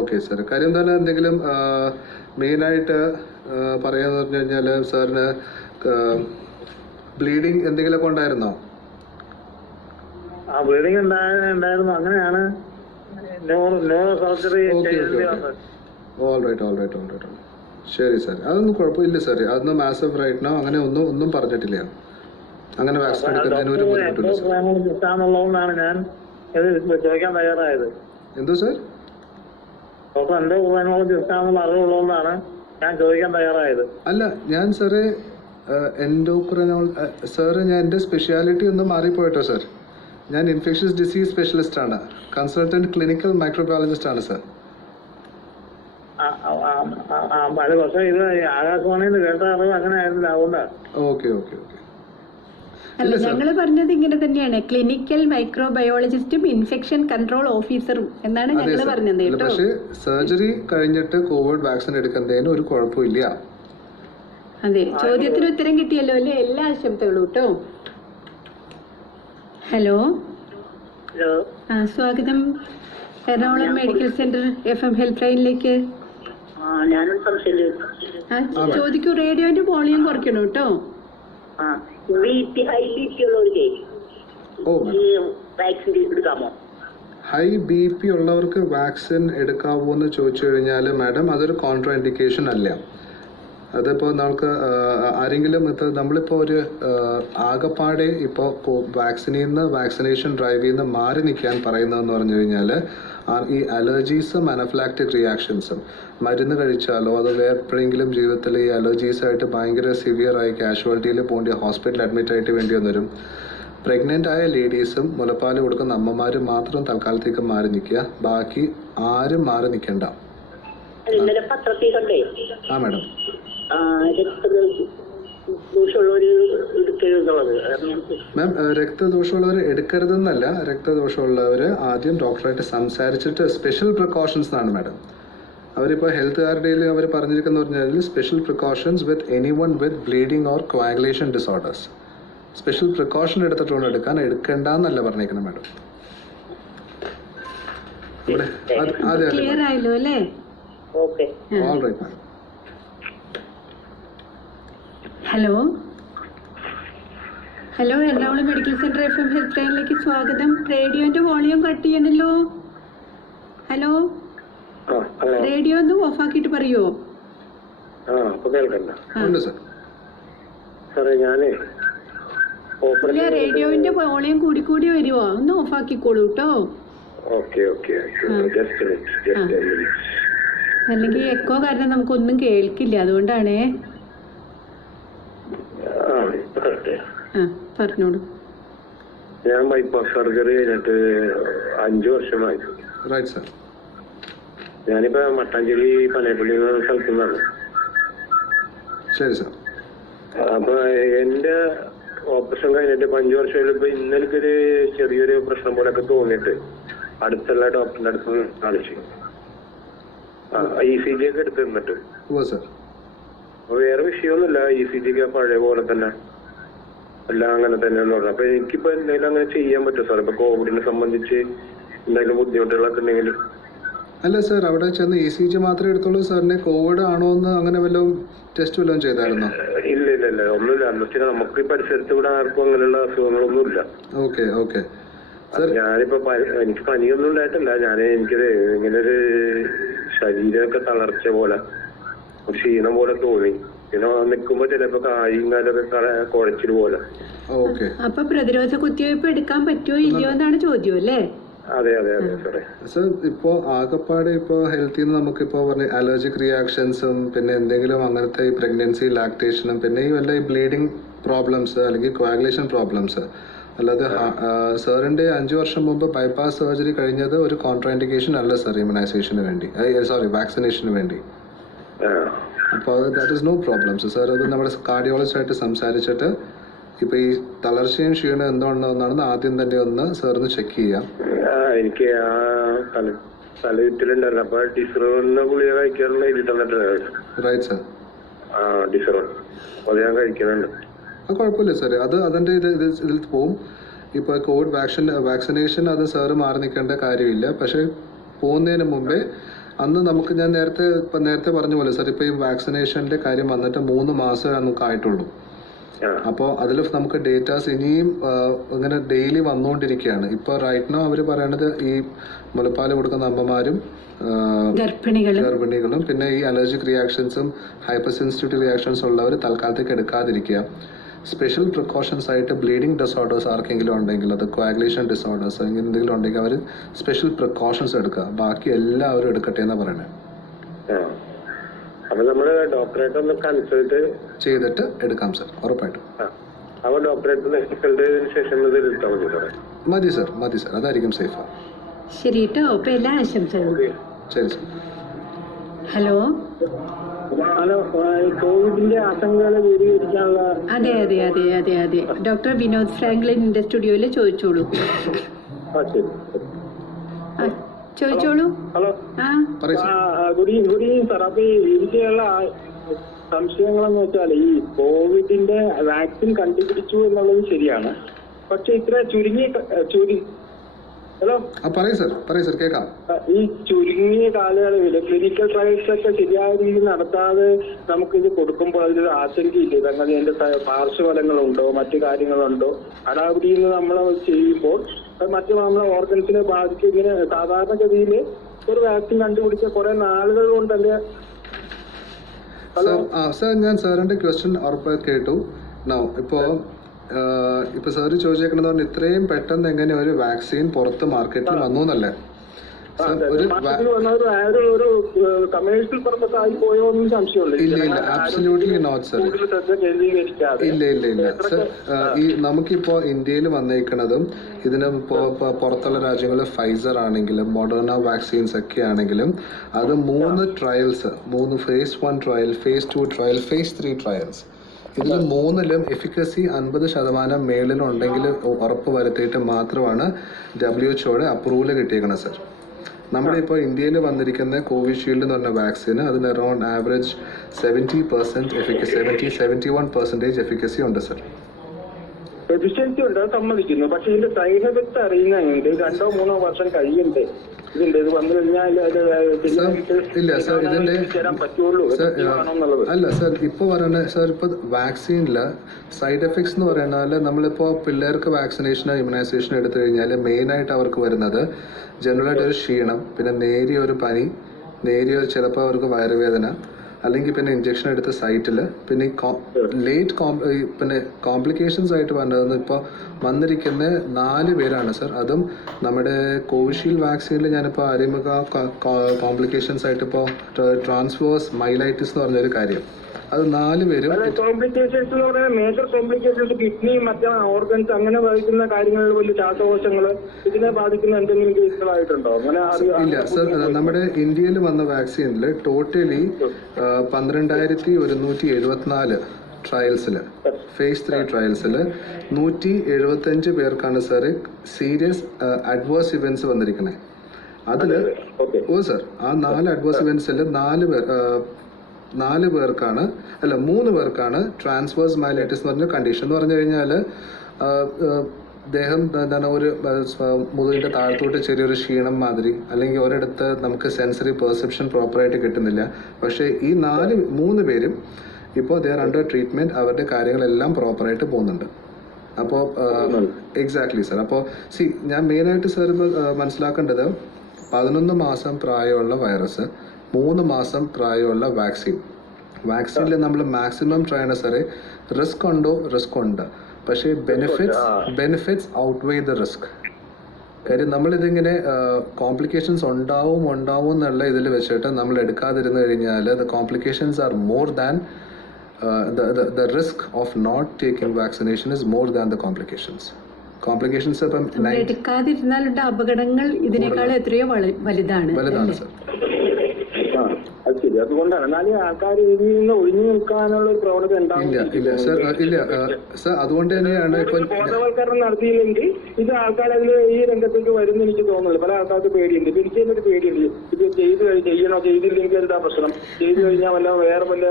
Okay sir. കാര്യം തന്നെ എന്തെങ്കിലും മെയിനായിട്ട് പറയാന്ന് പറഞ്ഞു കഴിഞ്ഞാൽ സാറിന് ബ്ലീഡിങ് എന്തെങ്കിലുമൊക്കെ ഉണ്ടായിരുന്നോ? ബ്ലീഡിങ് ഉണ്ടായിരുന്നു. അങ്ങനെയാണ് സർജറി. ഓൾറൈറ്റ്. ശരി സാർ, അതൊന്നും കുഴപ്പമില്ല സാർ. അതൊന്നും മാസീവ് റൈറ്റിനോ അങ്ങനെ ഒന്നും പറഞ്ഞിട്ടില്ല. അങ്ങനെ വാക്സിൻ എടുക്കുന്നതിന് ഒരു ബുദ്ധിമുട്ടില്ല സാർ. ഞാൻ ചോദിക്കാൻ തയ്യാറായത്. എന്തോ സാർ? ഡോക്ടർ എന്റെ ഉപകരണങ്ങൾ അറിവുള്ളതുകൊണ്ടാണ് ഞാൻ ചോദിക്കാൻ തയ്യാറായത്. അല്ല, ഞാൻ സാറേ എൻഡോക്രിനോൾ സാറ്, ഞാൻ എൻ്റെ സ്പെഷ്യാലിറ്റി ഒന്നും മാറിപ്പോയിട്ടോ സാർ. ഞാൻ ഇൻഫെക്ഷ്യസ് ഡിസീസ് സ്പെഷ്യലിസ്റ്റ് ആണ്, കൺസൾട്ടന്റ് ക്ലിനിക്കൽ മൈക്രോബയോളജിസ്റ്റ് ആണ് സാർ. പക്ഷേ ഇത് ആകാശവാണിയിൽ കേട്ട അറിവ് അങ്ങനെ ആയിരുന്നില്ല, അതുകൊണ്ടാണ്. ഓക്കെ. അല്ല, ഞങ്ങൾ പറഞ്ഞത് ഇങ്ങനെ തന്നെയാണ്. ക്ലിനിക്കൽ മൈക്രോബയോളജിസ്റ്റും ഇൻഫെക്ഷൻ കൺട്രോൾ ഓഫീസറും എന്നാണ് ഞങ്ങൾ പറഞ്ഞത് കേട്ടോ. പക്ഷേ സർജറി കഴിഞ്ഞിട്ട് കോവിഡ് വാക്സിൻ എടുക്കുന്നതിന് ഒരു കുഴപ്പമില്ല. അതെ, ചോദ്യത്തിന് ഉത്തരം കിട്ടിയല്ലോ അല്ലേ? എല്ലാ ആശംസകളും കേട്ടോ. ഹലോ. സ്വാഗതം Ernakulam medical centre FM health ലൈനിലേക്ക്. ചോദിക്കൂ. റേഡിയോന്റെ വോളിയം കുറയ്ക്കണം കേട്ടോ. ഹൈ BP ഉള്ളവർക്ക് വാക്സിൻ എടുക്കാവോ എന്ന് ചോദിച്ചു കഴിഞ്ഞാൽ മാഡം, അതൊരു കോൺട്രാ ഇൻഡിക്കേഷൻ അല്ല. അതിപ്പോൾ നമുക്ക് ആരെങ്കിലും നമ്മളിപ്പോൾ ഒരു ആകപ്പാടെ ഇപ്പോൾ വാക്സിനേഷൻ ഡ്രൈവിൽ നിന്ന് മാറി നിൽക്കാൻ പറയുന്നതെന്ന് പറഞ്ഞു കഴിഞ്ഞാൽ ഈ അലർജീസും അനഫ്ലാക്റ്റിക് റിയാക്ഷൻസും മരുന്ന് കഴിച്ചാലോ അത് എപ്പോഴെങ്കിലും ജീവിതത്തിൽ ഈ അലർജീസായിട്ട് ഭയങ്കര സിവിയറായി കാഷ്വാലിറ്റിയിൽ പോകേണ്ടി ഹോസ്പിറ്റലിൽ അഡ്മിറ്റ് ആയിട്ട് വേണ്ടി വന്നവരും പ്രഗ്നൻ്റ് ആയ ലേഡീസും മുലപ്പാൽ കൊടുക്കുന്ന അമ്മമാരും മാത്രം തൽക്കാലത്തേക്ക് മാറി നിൽക്കുക. ബാക്കി ആരും മാറി നിൽക്കേണ്ട. ആ മാഡം. മാം, രക്തദോഷമുള്ളവർ എടുക്കരുതെന്നല്ല. രക്തദോഷമുള്ളവർ ആദ്യം ഡോക്ടറായിട്ട് സംസാരിച്ചിട്ട് സ്പെഷ്യൽ പ്രിക്കോഷൻസ് എന്നാണ് മാഡം. അവരിപ്പോൾ ഹെൽത്തുകാരുടെ അവർ പറഞ്ഞിരിക്കുന്ന പറഞ്ഞാൽ special precautions with anyone with bleeding or coagulation disorders. Special precaution എടുത്തിട്ടുള്ള എടുക്കണ്ടെന്നല്ല പറഞ്ഞേക്കണം മാഡം. ക്ലിയർ ആയല്ലോ അല്ലേ? Alright ma'am. Hello, Ernakulam medical centre FM health ലൈനിലേക്ക് സ്വാഗതം. റേഡിയോന്റെ വോളിയം കട്ട് ചെയ്യണല്ലോ. ഹലോ, റേഡിയോ ഒന്ന് ഓഫാക്കിയിട്ട് പറയുമോ? ഇല്ല, റേഡിയോന്റെ വോളിയം കൂടി വരുമോ? ഒന്ന് ഓഫാക്കിക്കോളൂ കേട്ടോ. അല്ലെങ്കിൽ എക്കോ കാരണം നമുക്കൊന്നും കേൾക്കില്ല, അതുകൊണ്ടാണേ. പറഞ്ഞോളൂ. ഞാൻ ബൈപ്പാസ് സർജറി കഴിഞ്ഞിട്ട് 5 വർഷമായി. ഞാനിപ്പോ മട്ടാഞ്ചേരി പനയപ്പള്ളി സ്ഥലത്തു നിന്നാണ്. ശരി സാർ. അപ്പൊ എന്റെ ഓപ്പറേഷൻ കഴിഞ്ഞിട്ട് 5 വർഷം ഇപ്പൊ ഇന്നെനിക്കൊരു ചെറിയൊരു പ്രശ്നം പോലെയൊക്കെ തോന്നിയിട്ട് അടുത്തുള്ള ഡോക്ടറിന്റെ അടുത്ത് കാണിച്ചു. ECG ഒക്കെ എടുത്ത് തന്നിട്ട് ഓ സർ. വേറെ വിഷയമൊന്നുമില്ല. ECG ഒക്കെ പഴയ പോലെ തന്നെ എല്ലാം അങ്ങനെ തന്നെയാണെന്ന് പറഞ്ഞു. അപ്പൊ എനിക്കിപ്പോ എന്തെങ്കിലും അങ്ങനെ ചെയ്യാൻ പറ്റുമോ സാർ? ഇപ്പൊ കോവിഡിനെ സംബന്ധിച്ച് എന്തെങ്കിലും ബുദ്ധിമുട്ടുകളൊക്കെ ഉണ്ടെങ്കിൽ? അല്ല സർ, അവിടെ ചെന്ന് ECG മാത്രമേ എടുത്തുള്ളൂ. സാറിന് കോവിഡ് ആണോ എന്ന് അങ്ങനെ വല്ലതും ടെസ്റ്റ് വല്ലതും ചെയ്തായിരുന്നോ? ഇല്ല ഇല്ല ഇല്ല, ഒന്നുമില്ല. എന്ന് വെച്ചാൽ നമുക്ക് ഈ പരിസരത്ത് ഇവിടെ ആർക്കും അങ്ങനെയുള്ള അസുഖങ്ങളൊന്നുമില്ല. Okay okay. ഞാനിപ്പോ എനിക്ക് പനിയൊന്നും ഉണ്ടായിട്ടില്ല. എനിക്കത് ഇങ്ങനെ ഒരു ശരീരമൊക്കെ തളർച്ച പോലെ, ഒരു ക്ഷീണം പോലെ തോന്നി. പിന്നെ നിൽക്കുമ്പോ ചിലപ്പോ കായും കാലൊക്കെ കുഴച്ചിൽ പോലെ. ഓക്കെ. അപ്പൊ പ്രതിരോധ കുത്തിവയ്പ് എടുക്കാൻ പറ്റുമോ ഇല്ലയോ എന്നാണ് ചോദ്യം അല്ലേ? അതെ അതെ അതെ സാറേ. സർ, ഇപ്പോ ആകപ്പാട് ഇപ്പോ ഹെൽത്തിൽ നിന്ന് നമുക്കിപ്പോ പറഞ്ഞ അലർജിക് റിയാക്ഷൻസും പിന്നെ എന്തെങ്കിലും അങ്ങനത്തെ ഈ പ്രഗ്നൻസി ലാക്ടേഷനും പിന്നെ ഈ വല്ല ഈ ബ്ലീഡിങ് പ്രോബ്ലംസ് അല്ലെങ്കിൽ കോയാഗുലേഷൻ പ്രോബ്ലംസ്, അല്ലാതെ സാറിന്റെ 5 വർഷം മുമ്പ് ബൈപ്പാസ് സർജറി കഴിഞ്ഞത് ഒരു കോൺട്രാൻഡിക്കേഷൻ അല്ല സർ ഇമ്മ്യൂണൈസേഷന് വേണ്ടി, വാക്സിനേഷന് വേണ്ടി. അപ്പോൾ that is no problems sir. അത് നമ്മുടെ കാർഡിയോളജിസ്റ്റായിട്ട് സംസാരിച്ചിട്ട് ഇപ്പൊ ഈ തളർച്ചയും ക്ഷീണം എന്തുകൊണ്ടാണെന്ന് ആദ്യം തന്നെ ഒന്ന് സാറിന് ചെക്ക് ചെയ്യാം. എനിക്ക് ആ തലയുറ്റിലുണ്ടായിരുന്നു. അപ്പൊ ഡിസറോണിന് ഗുളിക കഴിക്കാനുള്ള എഴുതി തന്നിട്ടുണ്ട്. Right sir. ഡിസറോൺ അത് ഞാൻ കഴിക്കുന്നുണ്ട്. കുഴപ്പമില്ല സാർ, അത് അതിൻ്റെ ഇതിൽ പോവും. ഇപ്പോൾ കോവിഡ് വാക്സിനേഷൻ അത് സാറ് മാറി നിൽക്കേണ്ട കാര്യമില്ല. പക്ഷേ പോകുന്നതിന് മുമ്പേ അന്ന് നമുക്ക് ഞാൻ നേരത്തെ പറഞ്ഞ പോലെ സാർ, ഇപ്പോൾ ഈ വാക്സിനേഷൻ്റെ കാര്യം വന്നിട്ട് 3 മാസമേ നമുക്ക് ആയിട്ടുള്ളൂ. അപ്പോൾ അതിൽ നമുക്ക് ഡേറ്റാസ് ഇനിയും ഇങ്ങനെ ഡെയിലി വന്നുകൊണ്ടിരിക്കുകയാണ്. ഇപ്പോൾ റൈറ്റ് നോ അവർ പറയണത് ഈ മുലപ്പാൽ കൊടുക്കുന്ന അമ്മമാരും ഗർഭിണികളും പിന്നെ ഈ അലർജിക് റിയാക്ഷൻസും ഹൈപ്പർ സെൻസിറ്റിവിറ്റി റിയാക്ഷൻസ് ഉള്ളവർ തൽക്കാലത്തേക്ക് എടുക്കാതിരിക്കുക. സ്പെഷ്യൽ പ്രിക്കോഷൻസ് ആയിട്ട് ബ്ലീഡിങ് ഡിസോർഡേഴ്സ് ആർക്കെങ്കിലും ഉണ്ടെങ്കിൽ, അത് കോയാഗുലേഷൻ ഡിസോർഡേഴ്സ് അങ്ങനെ എന്തെങ്കിലും ഉണ്ടെങ്കിൽ അവർ സ്പെഷ്യൽ പ്രിക്കോഷൻസ് എടുക്കുക. ബാക്കി എല്ലാവരും എടുക്കട്ടെ എന്നാണ് പറയണത്. അപ്പൊ നമ്മള് ഡോക്ടറായിട്ട് ഒന്ന് കൺസൾട്ട് ചെയ്തിട്ട് എടുക്കാം സർ, ഉറപ്പായിട്ടും. അപ്പൊ ഡോക്ടറായിട്ട് കൺസൾട്ട് ചെയ്തതിനു ശേഷം ഇത് എടുത്താൽ മതി സാറേ? മതി സാർ, അതായിരിക്കും സേഫ്. ശരി കേട്ടോ. അപ്പൊ എല്ലാ ആശംസകളും. ശരി സാർ. ഹലോ ഹലോ, കോവിഡിന്റെ ആശങ്കകളെ ദൂരീകരിക്കാനുള്ള അതെ അതെ അതെ അതെ അതെ ഡോക്ടർ വിനോദ് ഫ്രാങ്ക്ലിൻ സ്റ്റുഡിയോയിൽ ചോദിച്ചോളൂ. ചോദിച്ചോളൂ. Hello, good evening sir. അപ്പൊ എനിക്കുള്ള സംശയങ്ങളെന്ന് വെച്ചാൽ ഈ കോവിഡിന്റെ വാക്സിൻ കണ്ടുപിടിച്ചു എന്നുള്ളത് ശരിയാണ്. പക്ഷെ ഇത്ര ഹലോ പറയൂ സർ കേൾക്കാം. ഈ ചുരുങ്ങിയ കാലയളവിൽ ക്ലിനിക്കൽ ട്രയൽസ് ഒക്കെ ശരിയായ രീതിയിൽ നടത്താതെ നമുക്കിത് കൊടുക്കുമ്പോൾ അതിലൊരു ആശങ്കയില്ലേ? അങ്ങനെ അതിന്റെ പാർശ്വഫലങ്ങളുണ്ടോ മറ്റു കാര്യങ്ങളുണ്ടോ? അടാപിടിയിൽ നിന്ന് നമ്മൾ ചെയ്യുമ്പോൾ മറ്റു നമ്മളെ ഓർഗൻസിനെ ബാധിക്കും. ഇങ്ങനെ സാധാരണഗതിയിൽ ഒരു വാക്സിൻ കണ്ടുപിടിച്ച കുറെ നാളുകൾ കൊണ്ടല്ലേ? സർ, ഞാൻ സാറിന്റെ ക്വസ്റ്റ്യൻ ഉറപ്പായി കേട്ടു. ഇപ്പൊ സാറ് ചോദിച്ചേക്കണെന്ന് പറഞ്ഞാൽ ഇത്രയും പെട്ടെന്ന് എങ്ങനെ ഒരു വാക്സിൻ പുറത്ത് മാർക്കറ്റിൽ വന്നു എന്നല്ലേ? ഇല്ല, ആബ്സല്യൂട്ട്ലി നോട്ട് സർ. ഇല്ല സർ. ഈ നമുക്കിപ്പോ ഇന്ത്യയിൽ വന്നേക്കുന്നതും ഇതിന് പുറത്തുള്ള രാജ്യങ്ങളിൽ ഫൈസർ ആണെങ്കിലും മോഡേണ വാക്സിൻസ് ഒക്കെ ആണെങ്കിലും അത് 3 trials, 3 phase 1 trial, phase 2 trial, phase 3 trials, ഇതിൽ 3ലും എഫിക്കസി 50% മേളിലുണ്ടെങ്കിൽ ഉറപ്പ് വരുത്തിയിട്ട് മാത്രമാണ് WHO അപ്രൂവൽ കിട്ടിയേക്കണം സർ. നമ്മുടെ ഇപ്പോൾ ഇന്ത്യയിൽ വന്നിരിക്കുന്ന കോവിഷീൽഡ് എന്ന് പറഞ്ഞ വാക്സിന് അതിന് അറൌണ്ട് ആവറേജ് 70% എഫിക്കസി, 71% എഫിക്കസി ഉണ്ട് സർ. എഫിഷ്യൻസി ഉണ്ട്, സമ്മതിക്കുന്നു. പക്ഷെ ഇതിന്റെ സൈഡ് എഫക്ട് അറിയുന്നുണ്ട് 2-3 വർഷം കഴിയണ്ടേ ഇതിന്റെ ഇത് വന്നു കഴിഞ്ഞാൽ അല്ല സർ. ഇപ്പൊ പറയണ സർ, ഇപ്പൊ വാക്സിനില് സൈഡ് എഫക്ട്സ് എന്ന് പറയുന്നത് നമ്മളിപ്പോ പിള്ളേർക്ക് വാക്സിനേഷനോ ഇമ്മ്യൂണൈസേഷനോ എടുത്തു കഴിഞ്ഞാൽ മെയിനായിട്ട് അവർക്ക് വരുന്നത് ജനറലായിട്ട് ഒരു ക്ഷീണം, പിന്നെ നേരിയ ഒരു പനി, ചിലപ്പോൾ അവർക്ക് വയറുവേദന, അല്ലെങ്കിൽ പിന്നെ ഇഞ്ചക്ഷൻ എടുത്ത സൈറ്റിൽ പിന്നെ പിന്നെ കോംപ്ലിക്കേഷൻസ് ആയിട്ട് പറഞ്ഞത് ഇപ്പോൾ വന്നിരിക്കുന്ന 4 പേരാണ് സർ. അതും നമ്മുടെ കോവിഷീൽഡ് വാക്സിനിൽ ഞാനിപ്പോൾ അറിയുക കോംപ്ലിക്കേഷൻസ് ആയിട്ട് ഇപ്പോൾ ട്രാൻസ്വേഴ്സ് മൈലൈറ്റിസ് എന്ന് പറഞ്ഞൊരു കാര്യം, അത് 4 പേരും കോംപ്ലിക്കേഷൻസ് എന്ന് പറയുന്നത് മേജർ കോംപ്ലിക്കേഷൻസ് കിഡ്നി മറ്റേ ഓർഗൻസ് അങ്ങനെ ബാധിക്കുന്ന കാര്യങ്ങളിൽ വലിയ ശ്വാസകോശങ്ങൾ ഇതിനെ ബാധിക്കുന്ന എന്തെങ്കിലും കേസുകളായിട്ടുണ്ടോ? അങ്ങനെ ഇല്ല സർ. നമ്മുടെ ഇന്ത്യയിൽ വന്ന വാക്സിനിൽ ടോട്ടലി 12,174 ട്രയൽസിൽ, phase 3 ട്രയൽസിൽ 175 പേർക്കാണ് സാർ സീരിയസ് അഡ്വേഴ്സ് ഇവൻറ്റ്സ് വന്നിരിക്കുന്നത്. അതില് ഓ സർ ആ 4 അഡ്വേഴ്സ് ഇവന്റ്സിൽ 3 പേർക്കാണ് ട്രാൻസ്വേഴ്സ് മൈലൈറ്റിസ് എന്ന് പറഞ്ഞ കണ്ടീഷൻ. എന്ന് പറഞ്ഞു കഴിഞ്ഞാൽ ദേഹം എന്താണ് ഒരു മുതുകിന്റെ താഴത്തോട്ട് ചെറിയൊരു ക്ഷീണം മാതിരി, അല്ലെങ്കിൽ ഒരിടത്ത് നമുക്ക് സെൻസറി പെർസെപ്ഷൻ പ്രോപ്പറായിട്ട് കിട്ടുന്നില്ല. പക്ഷേ ഈ 3 പേരും ഇപ്പോൾ ദേ ആർ അണ്ടർ ട്രീറ്റ്മെന്റ്. അവരുടെ കാര്യങ്ങളെല്ലാം പ്രോപ്പറായിട്ട് പോകുന്നുണ്ട്. അപ്പോൾ എക്സാക്ട്ലി സർ. അപ്പോൾ ഞാൻ മെയിനായിട്ട് സാർ മനസ്സിലാക്കേണ്ടത് 11 മാസം പ്രായമുള്ള വൈറസ്, 3 മാസം പ്രായമുള്ള വാക്സിനിൽ നമ്മൾ മാക്സിമം ട്രൈ ചെയ്യണ സാറേ. റിസ്ക് ഉണ്ട്, പക്ഷേ ബെനിഫിറ്റ്സ് ഔട്ട്വേ ദ റിസ്ക്. കാര്യം നമ്മളിതിങ്ങനെ കോംപ്ലിക്കേഷൻസ് ഉണ്ടാവും എന്നുള്ള ഇതിൽ വെച്ചിട്ട് നമ്മൾ എടുക്കാതിരുന്നു കഴിഞ്ഞാൽ the complications are more than the risk of not taking vaccination is more than the complications ഇപ്പം എടുക്കാതിരുന്നാലുള്ള അപകടങ്ങൾ ഇതിനേക്കാൾ എത്രയോ വലുതാണ് സർ. അത് ശരി. അതുകൊണ്ടാണ് എന്നാലും ആൾക്കാർ ഇതിൽ നിന്ന് ഒഴിഞ്ഞു നിൽക്കാനുള്ള ഒരു പ്രവണത ഇല്ല സർ. അതുകൊണ്ട് തന്നെയാണ് ഇപ്പൊ ബോധവൽക്കരണം നടത്തിയില്ലെങ്കിൽ ഇത് ആൾക്കാർ ഈ രംഗത്തേക്ക് വരുന്ന എനിക്ക് തോന്നുന്നില്ല. പല ആൾക്കാർക്ക് പേടിയുണ്ട്. എനിക്ക് തന്നെ ഒരു പേടിയുണ്ട്. ഇത് ചെയ്തില്ലെങ്കിൽ എന്താ പ്രശ്നം, ചെയ്തു കഴിഞ്ഞാൽ വേറെ വല്ല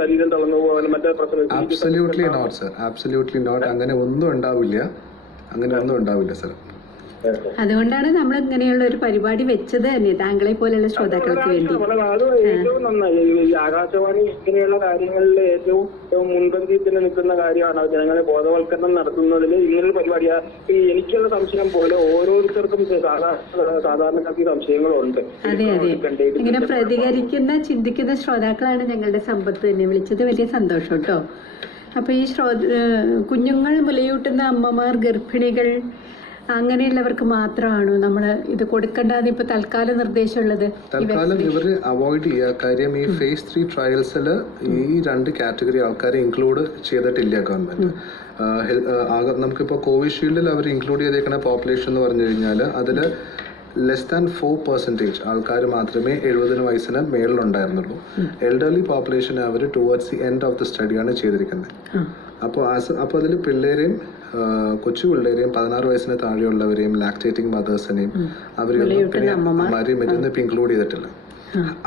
ശരീരം തളർന്നു പോകാൻ മറ്റേ പ്രശ്നം. Absolutely not sir, absolutely not. അങ്ങനെ ഒന്നും ഉണ്ടാവില്ല സർ. അതുകൊണ്ടാണ് നമ്മൾ ഇങ്ങനെയുള്ള ഒരു പരിപാടി വെച്ചത് തന്നെ, താങ്കളെ പോലെയുള്ള ശ്രോതാക്കൾക്ക് വേണ്ടി. അത് ഏറ്റവും നന്നായി. ഈ ആകാശവാണി ഇങ്ങനെയുള്ള കാര്യങ്ങളിൽ ഏറ്റവും മുൻപന്തിയിൽ നിൽക്കുന്ന കാര്യമാണ്. ജനങ്ങളെ ബോധവൽക്കരണം നടത്തുന്നതിൽ ഇങ്ങനൊരു പരിപാടിയാ. എനിക്കുള്ള സംശയം പോലെ ഓരോരുത്തർക്കും സാധാരണക്കാർക്ക് സംശയങ്ങളുണ്ട്. അതെ. ഇങ്ങനെ പ്രതികരിക്കുന്ന ചിന്തിക്കുന്ന ശ്രോതാക്കളാണ് ഞങ്ങളുടെ സമ്പത്ത് തന്നെ. വിളിച്ചത് വലിയ സന്തോഷം കേട്ടോ. അപ്പൊ ഈ കുഞ്ഞുങ്ങൾ മുലയൂട്ടുന്ന അമ്മമാർ, ഗർഭിണികൾ, അങ്ങനെയുള്ളവർക്ക് മാത്രമാണോ നമ്മൾ ഇത് കൊടുക്കേണ്ടത് ഇപ്പൊ തൽക്കാലം നിർദ്ദേശമുള്ളത്? തൽക്കാലം ഇവർ അവോയ്ഡ് ചെയ്യുക. കാര്യം ഈ phase 3 ട്രയൽസിൽ ഈ 2 കാറ്റഗറി ആൾക്കാരെ ഇൻക്ലൂഡ് ചെയ്തിട്ടില്ല ഗവൺമെന്റ്. നമുക്കിപ്പോൾ കോവിഷീൽഡിൽ അവർ ഇൻക്ലൂഡ് ചെയ്തേക്കുന്ന പോപ്പുലേഷൻ എന്ന് പറഞ്ഞു കഴിഞ്ഞാൽ അതിൽ ലെസ് ദാൻ 4% ആൾക്കാർ മാത്രമേ 70 വയസ്സിന് മേളിലുണ്ടായിരുന്നുള്ളൂ. എൽഡർലി പോപ്പുലേഷൻ അവർ towards the end of the സ്റ്റഡിയാണ് ചെയ്തിരിക്കുന്നത്. അപ്പോൾ അതിൽ പിള്ളേരെയും കൊച്ചു പിള്ളേരെയും 16 വയസ്സിന് താഴെയുള്ളവരെയും ലാക്ടേറ്റിംഗ് മദേഴ്സിനെയും അവരെയൊന്നും പിന്നെ ഇപ്പം ഇൻക്ലൂഡ് ചെയ്തിട്ടില്ല.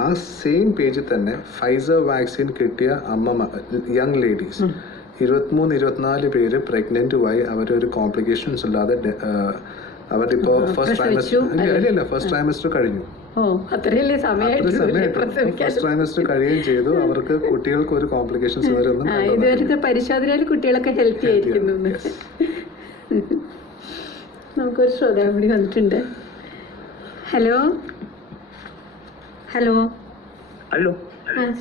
ആ സെയിം പേജിൽ തന്നെ ഫൈസർ വാക്സിൻ കിട്ടിയ യങ് ലേഡീസ് 23-24 പേര് പ്രഗ്നന്റുമായി അവരൊരു കോംപ്ലിക്കേഷൻസ് ഇല്ലാതെ അവരിപ്പോ ഫസ്റ്റ് ട്രൈമസ്റ്റർ കഴിഞ്ഞു. ഫസ്റ്റ് ട്രൈമസ്റ്റർ കഴിയുകയും ചെയ്തു. അവർക്ക് കുട്ടികൾക്ക് ഒരു കോംപ്ലിക്കേഷൻസ് ഇതുവരെ പരിശോധനയിൽ കുട്ടികളൊക്കെ ഹെൽത്തി ആയിരിക്കുന്നു. നമുക്കൊരു ശ്രോതാവ് കൂടി വന്നിട്ടുണ്ട്. ഹലോ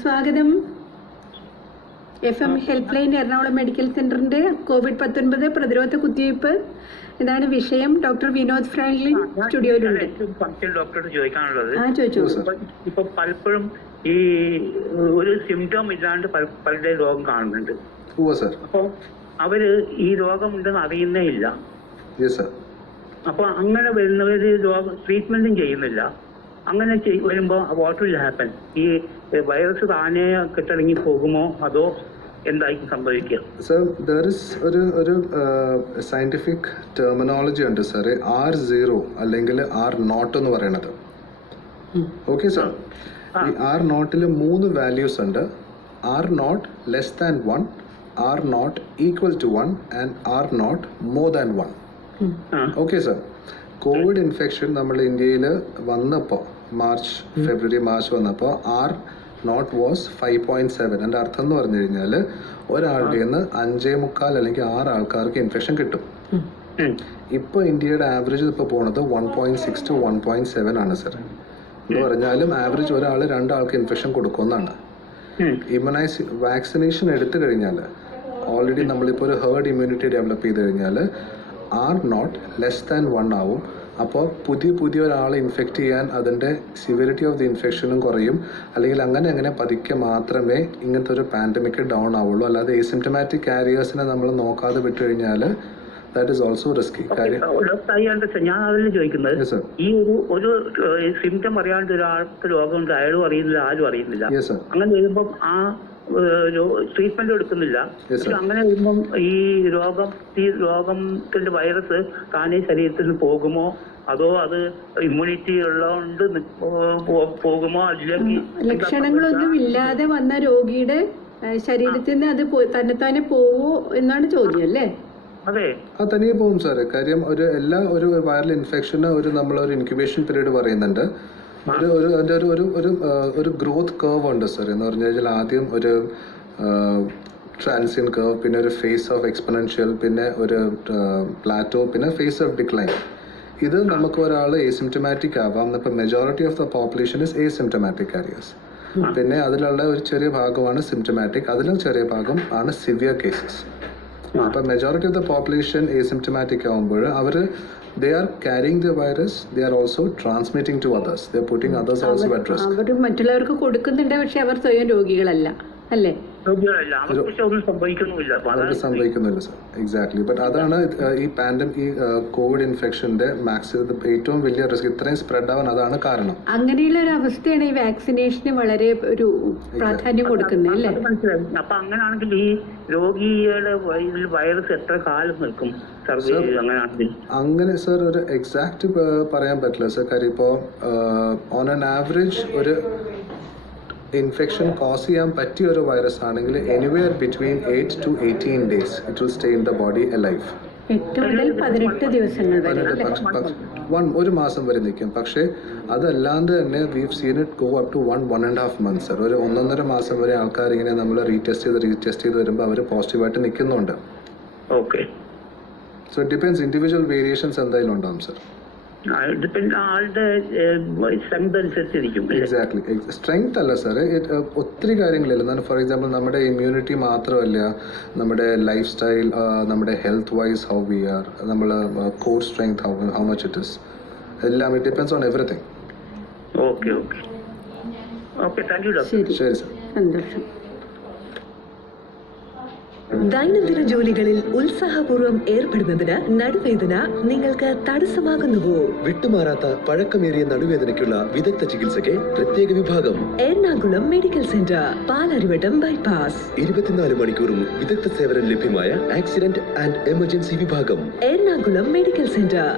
സ്വാഗതം. FM help line Ernakulam medical സെന്ററിന്റെ COVID-19 പ്രതിരോധ കുത്തിവയ്പ്പ്, ഇതാണ് വിഷയം. ഡോക്ടർ വിനോദ് ഫ്രാങ്ക്ലിൻ സ്റ്റുഡിയോയിലുണ്ട്. ഡോക്ടറോട് ചോദിക്കാനുള്ളത്, ചോദിച്ചു. ഇപ്പൊ പലപ്പോഴും ഈ ഒരു സിംറ്റം ഇല്ലാണ്ട് പലരുടെ രോഗം കാണുന്നുണ്ട്. അപ്പൊ അവര് ഈ രോഗം ഉണ്ടെന്ന് അറിയുന്നേ ഇല്ല. അപ്പൊ അങ്ങനെ വരുന്നവര് രോഗം ട്രീറ്റ്മെന്റും ചെയ്യുന്നില്ല. അങ്ങനെ വരുമ്പോ വാട്ട് വിൽ ഹാപ്പൻ? ഈ വൈറസ് താനെ കെട്ടിറങ്ങി പോകുമോ, അതോ എന്തായിരിക്കും സംഭവിക്കുക? സർ, ദർ ഇസ് ഒരു സയന്റിഫിക് ടെർമിനോളജി ഉണ്ട് സാർ, R0 അല്ലെങ്കിൽ R0 എന്ന് പറയണത്. ഓക്കെ സാർ, ഈ R0 3 വാല്യൂസ് ഉണ്ട്. R0 less than 1, R0 equal to 1 and R0 more than 1. Okay sir, Covid infection നമ്മൾ ഇന്ത്യയിൽ വന്നപ്പോൾ ഫെബ്രുവരി മാർച്ച് വന്നപ്പോൾ R0 വാസ് 5.7. എൻ്റെ അർത്ഥം എന്ന് പറഞ്ഞു കഴിഞ്ഞാൽ ഒരാളുടെ നിന്ന് 5.25 അല്ലെങ്കിൽ 6 ആൾക്കാർക്ക് ഇൻഫെക്ഷൻ കിട്ടും. ഇപ്പോൾ ഇന്ത്യയുടെ ആവറേജ് ഇപ്പോൾ പോണത് 1.6 to 1.7 ആണ് സർ. എന്ന് പറഞ്ഞാലും ആവറേജ് ഒരാൾ 2 ആൾക്ക് ഇൻഫെക്ഷൻ കൊടുക്കുമെന്നാണ്. വാക്സിനേഷൻ എടുത്തു കഴിഞ്ഞാൽ ഓൾറെഡി നമ്മളിപ്പോൾ ഒരു ഹേർഡ് ഇമ്മ്യൂണിറ്റി ഡെവലപ്പ് ചെയ്ത് കഴിഞ്ഞാൽ R0 ലെസ് ദാൻ 1 ആവും. അപ്പോൾ പുതിയ ഒരാളെ ഇൻഫെക്റ്റ് ചെയ്യാൻ അതിൻ്റെ സിവിയറിറ്റി ഓഫ് ദി ഇൻഫെക്ഷനും കുറയും. അല്ലെങ്കിൽ അങ്ങനെ പതുക്കെ മാത്രമേ ഇങ്ങനത്തെ ഒരു പാൻഡമിക് ഡൗൺ ആവുള്ളൂ. അല്ലാതെ എസിംപ്റ്റമാറ്റിക് കാരിയേഴ്സിനെ നമ്മൾ നോക്കാതെ വിട്ടു കഴിഞ്ഞാൽ ദാറ്റ് ഈസ് ഓൾസോ റിസ്കി. ഞാൻ അതിൽ ചോദിക്കുന്നത്, ഈ ഒരു സിംറ്റം അറിയാണ്ട് ഒരാൾക്ക് രോഗമുണ്ട്, അയാളും അറിയുന്നില്ല, ആരും അറിയുന്നില്ല. അങ്ങനെ വരുമ്പം ആ ട്രീറ്റ്മെന്റ് എടുക്കുന്നില്ല. അങ്ങനെ വരുമ്പം ഈ രോഗത്തിന്റെ വൈറസ് താനേ ശരീരത്തിൽ നിന്ന് പോകുമോ, അതോ അത് ഇമ്മ്യൂണിറ്റി ഉള്ളതുകൊണ്ട് പോകുമോ അതിലേക്ക് ലക്ഷണങ്ങളൊന്നും ഇല്ലാതെ വന്ന രോഗിയുടെ ശരീരത്തിൽ നിന്ന് അത് തന്നെത്താനെ പോവോ എന്നാണ് ചോദ്യം അല്ലേ? അതെ, തനിയെ പോകും സാറ്. കാര്യം ഒരു വൈറൽ ഇൻഫെക്ഷന് നമ്മളൊരു ഇൻക്യുബേഷൻ പീരീഡ് പറയുന്നുണ്ട്. ഒരു ഗ്രോത്ത് കർവ് ഉണ്ട് സാർ. എന്ന് പറഞ്ഞു കഴിഞ്ഞാൽ ആദ്യം ഒരു ട്രാൻസിയൻ കർവ്, പിന്നെ ഒരു ഫേസ് ഓഫ് എക്സ്പൊണൻഷ്യൽ, പിന്നെ ഒരു പ്ലാറ്റോ, പിന്നെ ഫേസ് ഓഫ് ഡിക്ലൈൻ. ഇത് നമുക്ക് ഒരാൾ ഏസിംറ്റമാറ്റിക് ആവാം. ഇപ്പം majority of the population is asymptomatic carriers. പിന്നെ അതിലുള്ള ഒരു ചെറിയ ഭാഗമാണ് സിംറ്റമാറ്റിക്, അതിലും ചെറിയ ഭാഗം ആണ് സിവിയർ കേസസ്. അപ്പം majority of the population asymptomatic ആകുമ്പോൾ they are carrying the virus, they are also transmitting to others, they are putting others also at risk. അവർ മറ്റുള്ളവർക്ക് കൊടുക്കുന്നുണ്ട്, പക്ഷെ അവർ സ്വയം രോഗികളല്ല അല്ലേ? അവർക്ക് സംഭവിക്കുന്നില്ല സർ. എക്സാക്ട്ലി. ബട്ട് അതാണ് ഈ കോവിഡ് ഇൻഫെക്ഷന്റെ ഏറ്റവും വലിയ റിസ്ക്. ഇത്രയും സ്പ്രെഡ് ആവാൻ അതാണ് കാരണം. അങ്ങനെയുള്ള ഒരു അവസ്ഥയാണ് ഈ വാക്സിനേഷന് വളരെ ഒരു പ്രാധാന്യം കൊടുക്കുന്നത് അല്ലേ? അപ്പൊ അങ്ങനെയാണെങ്കിൽ ഈ രോഗിയുടെ വൈറസ് എത്ര കാലം നിൽക്കും? അങ്ങനെ സർ ഒരു എക്സാക്ട് പറയാൻ പറ്റില്ല സർ. കാര്യം ഇപ്പോൾ ഓൺ ആൻ ആവറേജ് ഒരു ഇൻഫെക്ഷൻ കോസ് ചെയ്യാൻ പറ്റിയ ഒരു വൈറസ് ആണെങ്കിൽ anywhere between 8 to 18 days it will stay in the body alive. 8 മുതൽ 18 ദിവസങ്ങൾ വരെ ഒരു മാസം വരെ നിൽക്കും. പക്ഷേ അതല്ലാണ്ട് തന്നെ we've seen it go up to 1.5 months sir. ഒരു 1.5 മാസം വരെ ആൾക്കാർ ഇങ്ങനെ നമ്മൾ റീടെസ്റ്റ് ചെയ്ത് വരുമ്പോൾ അവർ പോസിറ്റീവായിട്ട് നിൽക്കുന്നുണ്ട്. Okay. So it depends. Individual variations എന്തായാലും ഉണ്ടാവും സർ. എക്സാക്ട്ലി. സ്ട്രെങ്ത് അല്ല സാർ, ഒത്തിരി കാര്യങ്ങളില്ല. ഫോർ എക്സാമ്പിൾ നമ്മുടെ ഇമ്മ്യൂണിറ്റി മാത്രമല്ല, നമ്മുടെ ലൈഫ് സ്റ്റൈൽ, നമ്മുടെ health wise how we are, നമ്മൾ core strength how much it is, എല്ലാം it depends on everything. Okay okay okay, thank you doctor. ശരി സർ. സന്തോഷം. ദൈനംദിന ജോലികളിൽ ഉത്സാഹപൂർവ്വം ഏർപ്പെടുന്നതിന് നടുവേദന നിങ്ങൾക്ക് തടസ്സമാകുന്നുവോ? വിട്ടുമാറാത്ത പഴക്കമേറിയ നടുവേദനയ്ക്കുള്ള വിദഗ്ധ ചികിത്സയ്ക്ക് പ്രത്യേക വിഭാഗം Ernakulam medical centre, Palarivattom bypass. 24 മണിക്കൂറും വിദഗ്ധ സേവനം ലഭ്യമായ ആക്സിഡന്റ് ആൻഡ് എമർജൻസി വിഭാഗം, എറണാകുളം മെഡിക്കൽ സെന്റർ.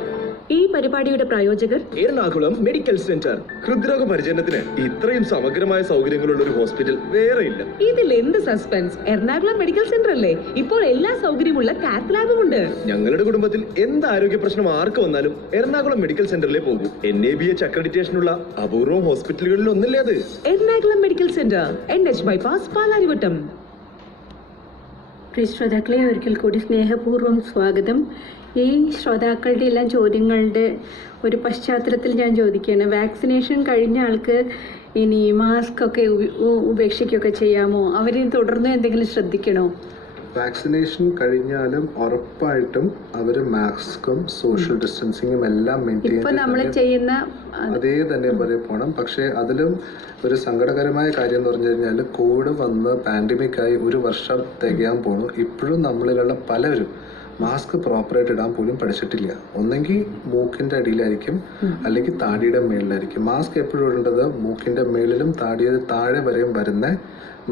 ഈ പരിപാടിയുടെ പ്രായോജകർ എറണാകുളം മെഡിക്കൽ സെന്റർ. ഹൃദ്രോഗ പരിചരണത്തിന് ഇത്രയും സമഗ്രമായ സൗകര്യങ്ങളുള്ള ഒരു ഹോസ്പിറ്റൽ വേറെ ഇല്ല. ഇതിൽ എന്ത് സസ്പെൻസ്? എറണാകുളം മെഡിക്കൽ സെന്റർ അല്ലേ? ഇപ്പോൾ എല്ലാ സൗകര്യമുള്ള കാത്ത് ലാബും ഉണ്ട്. ഞങ്ങളുടെ കുടുംബത്തിൽ എന്ത് ആരോഗ്യ പ്രശ്നം ആർക്ക് വന്നാലും എറണാകുളം മെഡിക്കൽ സെന്ററിലേ പോകും. NABH അക്രഡിറ്റേഷനുള്ള അപൂർവം ഹോസ്പിറ്റലുകളിൽ ഒന്നല്ലേ അത്. Ernakulam medical centre, NH bypass, Palarivattom. പ്രിയ ശ്രോതാക്കളെ, ഒരിക്കൽ കൂടി സ്നേഹപൂർവ്വം സ്വാഗതം. ഈ ശ്രോതാക്കളുടെ എല്ലാം ചോദ്യങ്ങളുടെ ഒരു പശ്ചാത്തലത്തിൽ ഞാൻ ചോദിക്കുകയാണ്, വാക്സിനേഷൻ കഴിഞ്ഞ ആൾക്ക് ഇനി മാസ്ക് ഒക്കെ ഉപേക്ഷിക്കുകയൊക്കെ ചെയ്യാമോ? അവരെ തുടർന്ന് എന്തെങ്കിലും ശ്രദ്ധിക്കണോ? വാക്സിനേഷൻ കഴിഞ്ഞാലും ഉറപ്പായിട്ടും അവർ മാസ്കും സോഷ്യൽ ഡിസ്റ്റൻസിങ്ങും എല്ലാം മെയിൻറ്റെയിൻ ചെയ്യുന്ന അതേ തന്നെ പോലെ പോകണം. പക്ഷേ അതിലും ഒരു സങ്കടകരമായ കാര്യം എന്ന് പറഞ്ഞു കഴിഞ്ഞാൽ, കോവിഡ് വന്ന് പാൻഡമിക്കായി 1 വർഷം തികയാൻ പോണു. ഇപ്പോഴും നമ്മളിലുള്ള പലരും മാസ്ക് പ്രോപ്പറായിട്ട് ഇടാൻ പോലും പഠിച്ചിട്ടില്ല. ഒന്നെങ്കിൽ മൂക്കിൻ്റെ അടിയിലായിരിക്കും, അല്ലെങ്കിൽ താടിയുടെ മേളിലായിരിക്കും. മാസ്ക് എപ്പോഴും ഇടേണ്ടത് മൂക്കിൻ്റെ മേളിലും താഴെ വരെയും വരുന്ന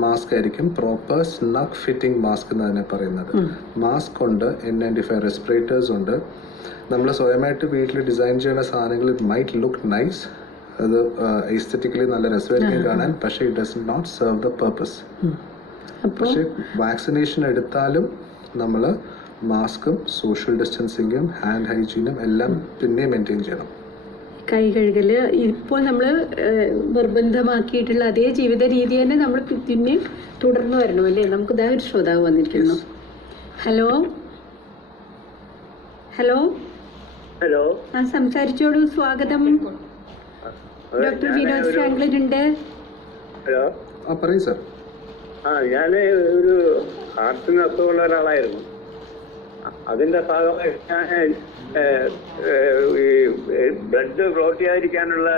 മാസ്ക് ആയിരിക്കും. പ്രോപ്പർ സ്നഗ് ഫിറ്റിംഗ് മാസ്ക് എന്ന് തന്നെ പറയുന്നത്. മാസ്ക് ഉണ്ട്, N95 റെസ്പിറേറ്റേഴ്സ് ഉണ്ട്. നമ്മൾ സ്വയമായിട്ട് വീട്ടിൽ ഡിസൈൻ ചെയ്യുന്ന സാധനങ്ങൾ ഇറ്റ് മൈറ്റ് ലുക്ക് നൈസ്, അത് എസ്തെറ്റിക്കലി നല്ല രസമായിരിക്കും കാണാൻ, പക്ഷേ it does not serve the purpose. പക്ഷേ വാക്സിനേഷൻ എടുത്താലും നമ്മൾ മാസ്കും സോഷ്യൽ ഡിസ്റ്റൻസിങ്ങും ഹാൻഡ് ഹൈജീനും എല്ലാം പിന്നെ മെയിൻറ്റെയിൻ ചെയ്യണം. കൈ കഴുകൽ ഇപ്പോൾ നമ്മൾ നിർബന്ധമാക്കിയിട്ടുള്ള അതേ ജീവിത രീതി തന്നെ നമ്മൾ പിന്നെ തുടർന്ന് വരണം അല്ലേ? നമുക്ക് ഇതാ ഒരു ശ്രോതാവ് വന്നിരിക്കുന്നു. ഹലോ ഹലോ ഹലോ, സംസാരിച്ചോളൂ. സ്വാഗതം. ഡോക്ടർ വിനോദ് ഫ്രാങ്ക്ലിൻ ഉണ്ട്. ഹലോ, പറയൂ സാർ. ഞാൻ ഒരു ഹാർട്ടിന് അസുഖമുള്ള ഒരാളായിരുന്നു. അതിന്റെ ഭാഗമായി ഞാൻ ബ്ലഡ് ക്ലോട്ട് ചെയ്യാതിരിക്കാനുള്ള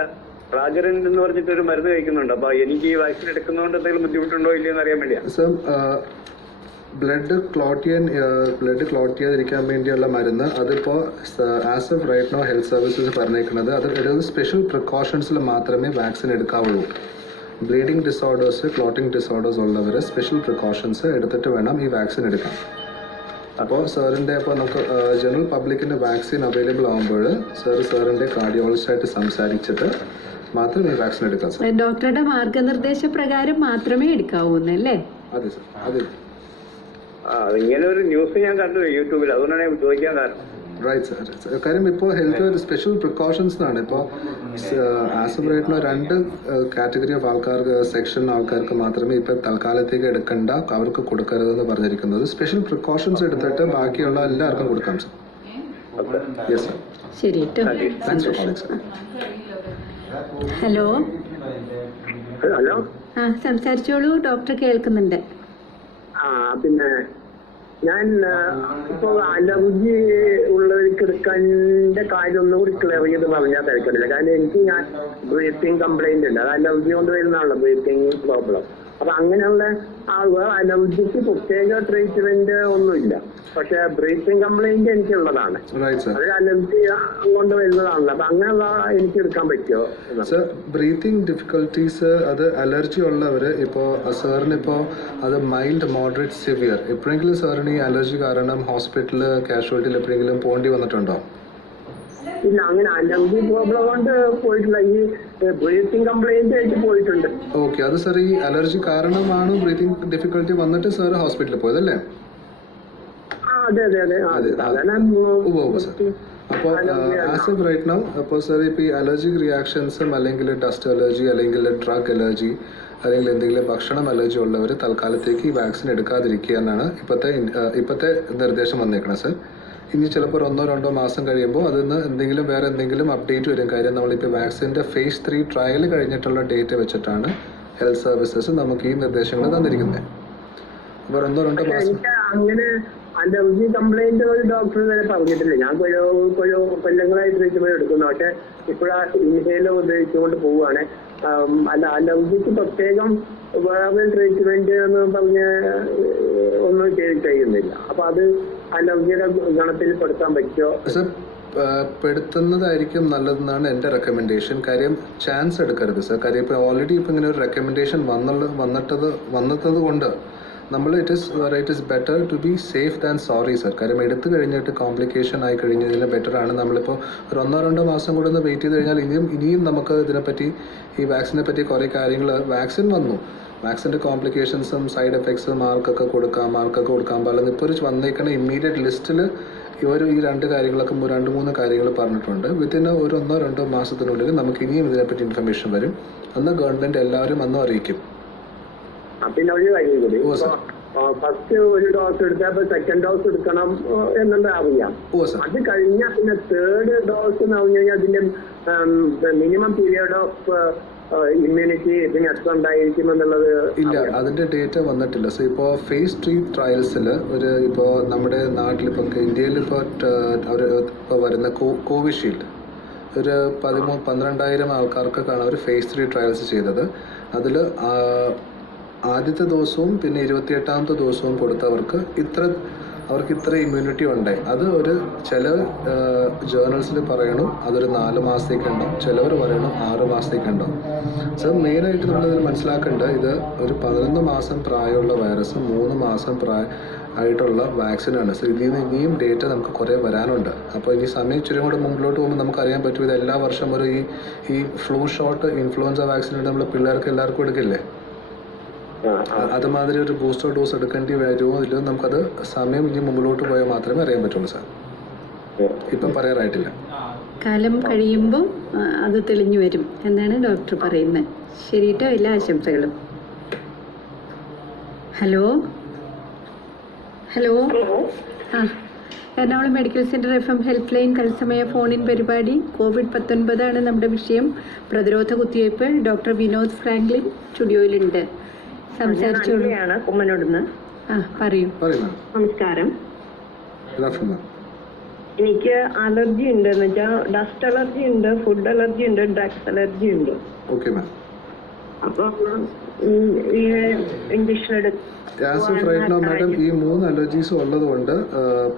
പ്ലാജറിൻ എന്ന് പറഞ്ഞിട്ടൊരു മരുന്ന് കഴിക്കുന്നുണ്ട്. അപ്പൊ എനിക്ക് ഈ വാക്സിൻ എടുക്കുന്നതുകൊണ്ട് എന്തെങ്കിലും ബുദ്ധിമുട്ടുണ്ടോ ഇല്ലയെന്ന് അറിയാൻ വേണ്ടിയാണ്. സർ, ബ്ലഡ് ക്ലോട്ട് ചെയ്യാതിരിക്കാൻ വേണ്ടിയുള്ള മരുന്ന് അതിപ്പോൾ as of right now health services പറഞ്ഞേക്കുന്നത് അത് സ്പെഷ്യൽ പ്രിക്കോഷൻസിൽ മാത്രമേ വാക്സിൻ എടുക്കാവുള്ളൂ. ബ്ലീഡിംഗ് ഡിസോർഡേഴ്സ്, ക്ലോട്ടിംഗ് ഡിസോർഡേഴ്സ് ഉള്ളവർ സ്പെഷ്യൽ പ്രിക്കോഷൻസ് എടുത്തിട്ട് വേണം ഈ വാക്സിൻ എടുക്കാൻ. അപ്പോൾ സാറിൻ്റെ ഇപ്പോൾ നമുക്ക് ജനറൽ പബ്ലിക്കിന് വാക്സിൻ അവൈലബിൾ ആകുമ്പോൾ സാറിൻ്റെ കാർഡിയോളജിസ്റ്റായിട്ട് സംസാരിച്ചിട്ട് മാത്രമേ വാക്സിൻ എടുക്കാൻ സാർ. ഡോക്ടറുടെ മാർഗനിർദ്ദേശപ്രകാരം മാത്രമേ എടുക്കാവൂ എന്നല്ലേ? അതെ സാർ, അതെ. ഇങ്ങനെ ഒരു ന്യൂസ് ഞാൻ കണ്ടു യൂട്യൂബിൽ, അതുകൊണ്ടാണ് ഞാൻ ചോദിക്കാൻ കാരണം. Right sir. കാര്യം ഇപ്പോൾ ഹെൽത്ത് സ്പെഷ്യൽ പ്രിക്കോഷൻസ് എന്നാണ് ഇപ്പോൾ ആസുബ്രേറ്റിന് 2 കാറ്റഗറി ഓഫ് ആൾക്കാർക്ക്, സെക്ഷൻ ആൾക്കാർക്ക് മാത്രമേ ഇപ്പോൾ തൽക്കാലത്തേക്ക് എടുക്കണ്ട, അവർക്ക് കൊടുക്കരുതെന്ന് പറഞ്ഞിരിക്കുന്നത്. സ്പെഷ്യൽ പ്രിക്കോഷൻസ് എടുത്തിട്ട് ബാക്കിയുള്ള എല്ലാവർക്കും കൊടുക്കാം സാർ. Yes sir. ശരി കേട്ടോ. Thanks for calling sir. Hello. Hello. സംസാരിച്ചോളൂ, ഡോക്ടർ കേൾക്കുന്നുണ്ട്. പിന്നെ ഞാൻ ഇപ്പൊ അലർജി ഉള്ളവർക്ക് എടുക്കാൻ്റെ കാര്യം ഒന്നും കൂടി ക്ലിയർ ചെയ്ത് പറഞ്ഞാൽ തിരക്കില്ല. കാരണം എനിക്ക് ഞാൻ ബ്രീത്തിങ് കംപ്ലൈന്റ് ഉണ്ട്, അത് അലർജി കൊണ്ട് വരുന്നതാണല്ലോ ബ്രീത്തിങ് പ്രോബ്ലം. അപ്പൊ അങ്ങനെയുള്ള ആളുകൾ അലർജിക്ക് പ്രത്യേക ട്രീറ്റ്മെന്റ് ഒന്നുമില്ല, പക്ഷെ ബ്രീത്തിങ് കംപ്ലൈന്റ് എനിക്കുള്ളതാണ്, അത് അലർജി കൊണ്ട് വരുന്നതാണല്ലോ. അപ്പൊ അങ്ങനെയുള്ള എനിക്ക് എടുക്കാൻ പറ്റുമോ? സർ, ബ്രീത്തിങ് ഡിഫിക്കൽട്ടീസ് അത് അലർജി ഉള്ളവർ ഇപ്പോൾ സാറിനിപ്പോൾ അത് മൈൽഡ്, മോഡറേറ്റ്, സിവിയർ എപ്പോഴെങ്കിലും സാറിന് ഈ അലർജി കാരണം ഹോസ്പിറ്റലിൽ കാഷ്വാലിറ്റിയിൽ എപ്പോഴെങ്കിലും പോകേണ്ടി വന്നിട്ടുണ്ടോ? ഇല്ല, അങ്ങനെ അലർജി പ്രോബ്ലം കൊണ്ട് പോയിട്ടില്ല, ഈ ബ്രീത്തിങ് കംപ്ലൈന്റ് ആയിട്ട് പോയിട്ടുണ്ട്. ഓക്കെ, അത് സാർ ഈ അലർജി കാരണമാണ് ബ്രീത്തിങ് ഡിഫിക്കൽട്ടി വന്നിട്ട് സാർ ഹോസ്പിറ്റലിൽ പോയതല്ലേ? അതെ അതെ അതെ അതെ. അപ്പോൾ ആസ് ഓഫ് റൈറ്റ് നൗ, അപ്പോൾ സാർ ഇപ്പോൾ ഈ അലർജിക് റിയാക്ഷൻസും അല്ലെങ്കിൽ ഡസ്റ്റ് അലർജി അല്ലെങ്കിൽ ഡ്രഗ് അലർജി അല്ലെങ്കിൽ എന്തെങ്കിലും ഭക്ഷണം അലർജി ഉള്ളവർ തൽക്കാലത്തേക്ക് ഈ വാക്സിൻ എടുക്കാതിരിക്കുക എന്നാണ് ഇപ്പോഴത്തെ നിർദ്ദേശം വന്നേക്കണം സാർ. ഇനി ചിലപ്പോൾ 1-2 മാസം കഴിയുമ്പോൾ അതിന് വേറെ എന്തെങ്കിലും അപ്ഡേറ്റ് വരും. കാര്യം നമ്മളിപ്പോൾ വാക്സിൻ്റെ phase 3 ട്രയൽ കഴിഞ്ഞിട്ടുള്ള ഡേറ്റ് വെച്ചിട്ടാണ് ഹെൽത്ത് സർവീസസ് നമുക്ക് ഈ നിർദ്ദേശങ്ങൾ തന്നിരിക്കുന്നത്. അപ്പോൾ 1-2 മാസം അങ്ങനെ അലർജി കംപ്ലൈന്റ് ഒരു ഡോക്ടർ വരെ പറഞ്ഞിട്ടില്ല. ഞാൻ കൊല്ലങ്ങളായി ട്രീറ്റ്മെന്റ് എടുക്കുന്നു, പക്ഷെ ഇപ്പോഴാ ഇൻഹേലർ ഉപയോഗിച്ചുകൊണ്ട് പോവുകയാണ്. അല്ല, അലർജിക്ക് പ്രത്യേകം വേറെ ട്രീറ്റ്മെന്റ് എന്ന് പറഞ്ഞ് ഒന്നും ചെയ്യുന്നില്ല. അപ്പൊ അത് അലർജിയുടെ ഗണത്തിൽ പെടുത്താൻ പറ്റുമോ? പെടുത്തുന്നതായിരിക്കും നല്ലതെന്നാണ് എൻ്റെ റെക്കമെൻഡേഷൻ. കാര്യം ചാൻസ് എടുക്കരുത് സാർ. കാര്യം ഇപ്പോൾ ഓൾറെഡി ഇപ്പോൾ ഇങ്ങനെ ഒരു റെക്കമെൻഡേഷൻ വന്നത് കൊണ്ട് നമ്മൾ it is better to be safe than sorry sir. കാര്യം എടുത്തു കഴിഞ്ഞിട്ട് കോംപ്ലിക്കേഷൻ ആയി കഴിഞ്ഞതിൽ ബെറ്ററാണ് നമ്മളിപ്പോൾ ഒരു 1-2 മാസം കൂടെ ഒന്ന് വെയിറ്റ് ചെയ്ത് കഴിഞ്ഞാൽ ഇനിയും നമുക്ക് ഇതിനെപ്പറ്റി, ഈ വാക്സിനെ പറ്റി കുറേ കാര്യങ്ങൾ, വാക്സിൻ വന്നു, വാക്സിൻ്റെ കോംപ്ലിക്കേഷൻസും സൈഡ് എഫക്ട്സും ആർക്കൊക്കെ കൊടുക്കാൻ പാടില്ല. ഇപ്പോൾ ഒരു വന്നേക്കുന്ന ഇമ്മീഡിയറ്റ് ലിസ്റ്റിൽ ഇവർ ഈ 2 കാര്യങ്ങളൊക്കെ 2-3 കാര്യങ്ങൾ പറഞ്ഞിട്ടുണ്ട്. വിത്തിൻ ഒരു 1-2 മാസത്തിനുള്ളിൽ നമുക്ക് ഇനിയും ഇതിനെപ്പറ്റി ഇൻഫർമേഷൻ വരും. അന്ന് ഗവൺമെൻറ് എല്ലാവരും അന്നും അറിയിക്കും. പിന്നെ ഒരു കാര്യം കൂടി, ഫസ്റ്റ് ഒരു ഡോസ് എടുത്തപ്പോൾ സെക്കൻഡ് ഡോസ് എടുക്കണം എന്നുള്ളത് അറിയാം. അത് കഴിഞ്ഞാൽ പിന്നെ 3rd ഡോസ് എന്ന് പറഞ്ഞു കഴിഞ്ഞാൽ അതിന്റെ മിനിമം പീരിയഡ് ഓഫ് ഇമ്മ്യൂണിറ്റി പിന്നെ എത്ര ഉണ്ടായിരിക്കും എന്നുള്ളത് ഇല്ല, അതിന്റെ ഡേറ്റ വന്നിട്ടില്ല. സോ ഇപ്പോൾ phase 3 ട്രയൽസിൽ ഇപ്പോൾ നമ്മുടെ നാട്ടിലിപ്പോൾ ഇന്ത്യയിൽ ഇപ്പോൾ വരുന്ന കോവിഷീൽഡ് ഒരു 12,000 ആൾക്കാർക്കൊക്കെയാണ് അവർ phase 3 ട്രയൽസ് ചെയ്തത്. അതിൽ ആദ്യത്തെ ദിവസവും പിന്നെ 28ാമത്തെ ദിവസവും കൊടുത്തവർക്ക് ഇത്ര ഇമ്മ്യൂണിറ്റി ഉണ്ടായി. അത് ചില ജേർണൽസിൽ പറയണു അതൊരു 4 മാസത്തേക്കുണ്ടാവും, ചിലവർ പറയണു 6 മാസത്തേക്കുണ്ടാവും. സോ മെയിനായിട്ട് നമ്മളിത് മനസ്സിലാക്കേണ്ടത് ഇത് ഒരു 11 മാസം പ്രായമുള്ള വൈറസ് 3 മാസം ആയിട്ടുള്ള വാക്സിനാണ്. സോ ഇതിൽ നിന്ന് ഇനിയും ഡേറ്റ നമുക്ക് കുറേ വരാനുണ്ട്. അപ്പോൾ ഇനി സമയം ഇച്ചിരി കൂടെ മുമ്പിലോട്ട് പോകുമ്പോൾ നമുക്കറിയാൻ പറ്റും ഇത് എല്ലാ വർഷം ഈ ഫ്ലൂ ഷോട്ട്, ഇൻഫ്ലുവൻസ വാക്സിൻ നമ്മൾ പിള്ളേർക്ക് എല്ലാവർക്കും എടുക്കില്ലേ, അതുമാതിരി ഒരു ബൂസ്റ്റർ ഡോസ് എടുക്കേണ്ടി വരുമോ ഇല്ലയോ നമുക്കത് സമയം ഇനി മുമ്പിലോട്ട് പോയാൽ മാത്രമേ അറിയാൻ പറ്റുള്ളൂ സാർ. ഇപ്പം പറയാറായിട്ടില്ല. കാലം കഴിയുമ്പോൾ അത് തെളിഞ്ഞു വരും എന്നാണ് ഡോക്ടർ പറയുന്നത്. ശരി കേട്ടോ, എല്ലാ ആശംസകളും. Hello. Ernakulam medical centre FM help line തത്സമയ ഫോണിൻ പരിപാടി. COVID-19 ആണ് നമ്മുടെ വിഷയം. പ്രതിരോധ കുത്തിവയ്പ്. ഡോക്ടർ വിനോദ് ഫ്രാങ്ക്ലിൻ സ്റ്റുഡിയോയിലുണ്ട്. സംസാരിച്ചോളൂ. കുമ്മനോടുന്ന്. പറയൂ. നമസ്കാരം. എനിക്ക് അലർജി ഉണ്ട്, എന്ന് വെച്ചാൽ ഡസ്റ്റ് അലർജി ഉണ്ട്, ഫുഡ് അലർജി ഉണ്ട്, ഡ്രഗ്സ് അലർജി ഉണ്ട്. അപ്പൊ ഇഞ്ചക്ഷൻ എടുക്കും. ഈ 3 അലർജീസ് ഉള്ളത് കൊണ്ട്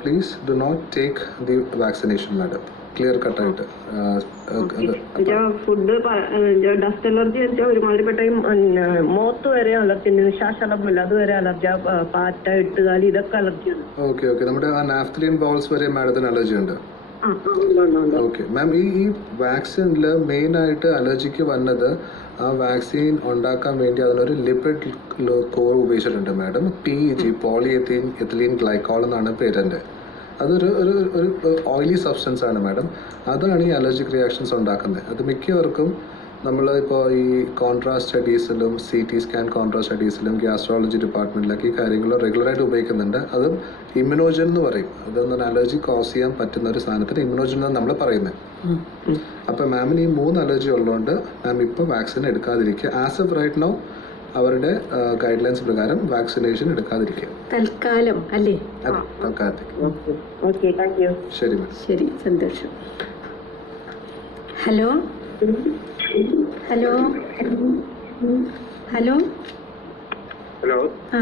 please do not take the vaccination madam. Clear കട്ടായിട്ട്. ഫുഡ് ഡസ്റ്റ് അലർജി വെച്ചാൽ ഒരുമാതിരിപ്പെട്ട മോത്ത് വരെ അലർജി, ശ്വാസടമില്ല അതുവരെ അലർജി, പാറ്റ, എട്ടുകാലി, ഇതൊക്കെ അലർജിയാണ്. Okay okay. നമ്മുടെ ആ നാഫ്തലിൻ ബോൾസ് വരെ മാഡത്തിന് അലർജി ഉണ്ട്. ഓക്കെ മാം, ഈ വാക്സിനിൽ മെയിനായിട്ട് അലർജിക്ക് വന്നത് ആ വാക്സിൻ ഉണ്ടാക്കാൻ വേണ്ടി അതിനൊരു ലിപ്പിഡ് കോർ ഉപയോഗിച്ചിട്ടുണ്ട് മാഡം. PEG, പോളിയെത്തീൻ ഗ്ലൈക്കോൾ എന്നാണ് പേരൻ്റെ. അതൊരു ഒരു ഓയിലി സബ്സ്റ്റൻസ് ആണ് മാഡം. അതാണ് ഈ അലർജിക് റിയാക്ഷൻസ് ഉണ്ടാക്കുന്നത്. അത് മിക്കവർക്കും നമ്മൾ ഇപ്പോൾ ഈ കോൺട്രാസ്റ്റ് സ്റ്റഡീസിലും CT സ്കാൻ കോൺട്രാസ്റ്റ് സ്റ്റഡീസിലും ഗ്യാസ്ട്രോളജി ഡിപ്പാർട്ട്മെൻറ്റിലൊക്കെ ഈ കാര്യങ്ങൾ റെഗുലറായിട്ട് ഉപയോഗിക്കുന്നുണ്ട്. അതും ഇമ്മ്യൂണോജൻ എന്ന് പറയും. അതൊന്നും അലർജി കോസ് ചെയ്യാൻ പറ്റുന്ന ഒരു സാധനത്തിന് ഇമ്മ്യൂണോജൻ എന്നാണ് നമ്മൾ പറയുന്നത്. അപ്പോൾ മാമിന് ഈ 3 അലർജി ഉള്ളതുകൊണ്ട് മാം ഇപ്പോൾ വാക്സിൻ എടുക്കാതിരിക്കുക. ആസ് ഓഫ് റൈറ്റ് നൗ അവരുടെ ഗൈഡ് ലൈൻസ് പ്രകാരം വാക്സിനേഷൻ എടുക്കാതിരിക്കുക തൽക്കാലം അല്ലേ? തൽക്കാലത്തേക്ക്. ശരി മാം. ശരി, സന്തോഷം. Hello hello hello hello. ആ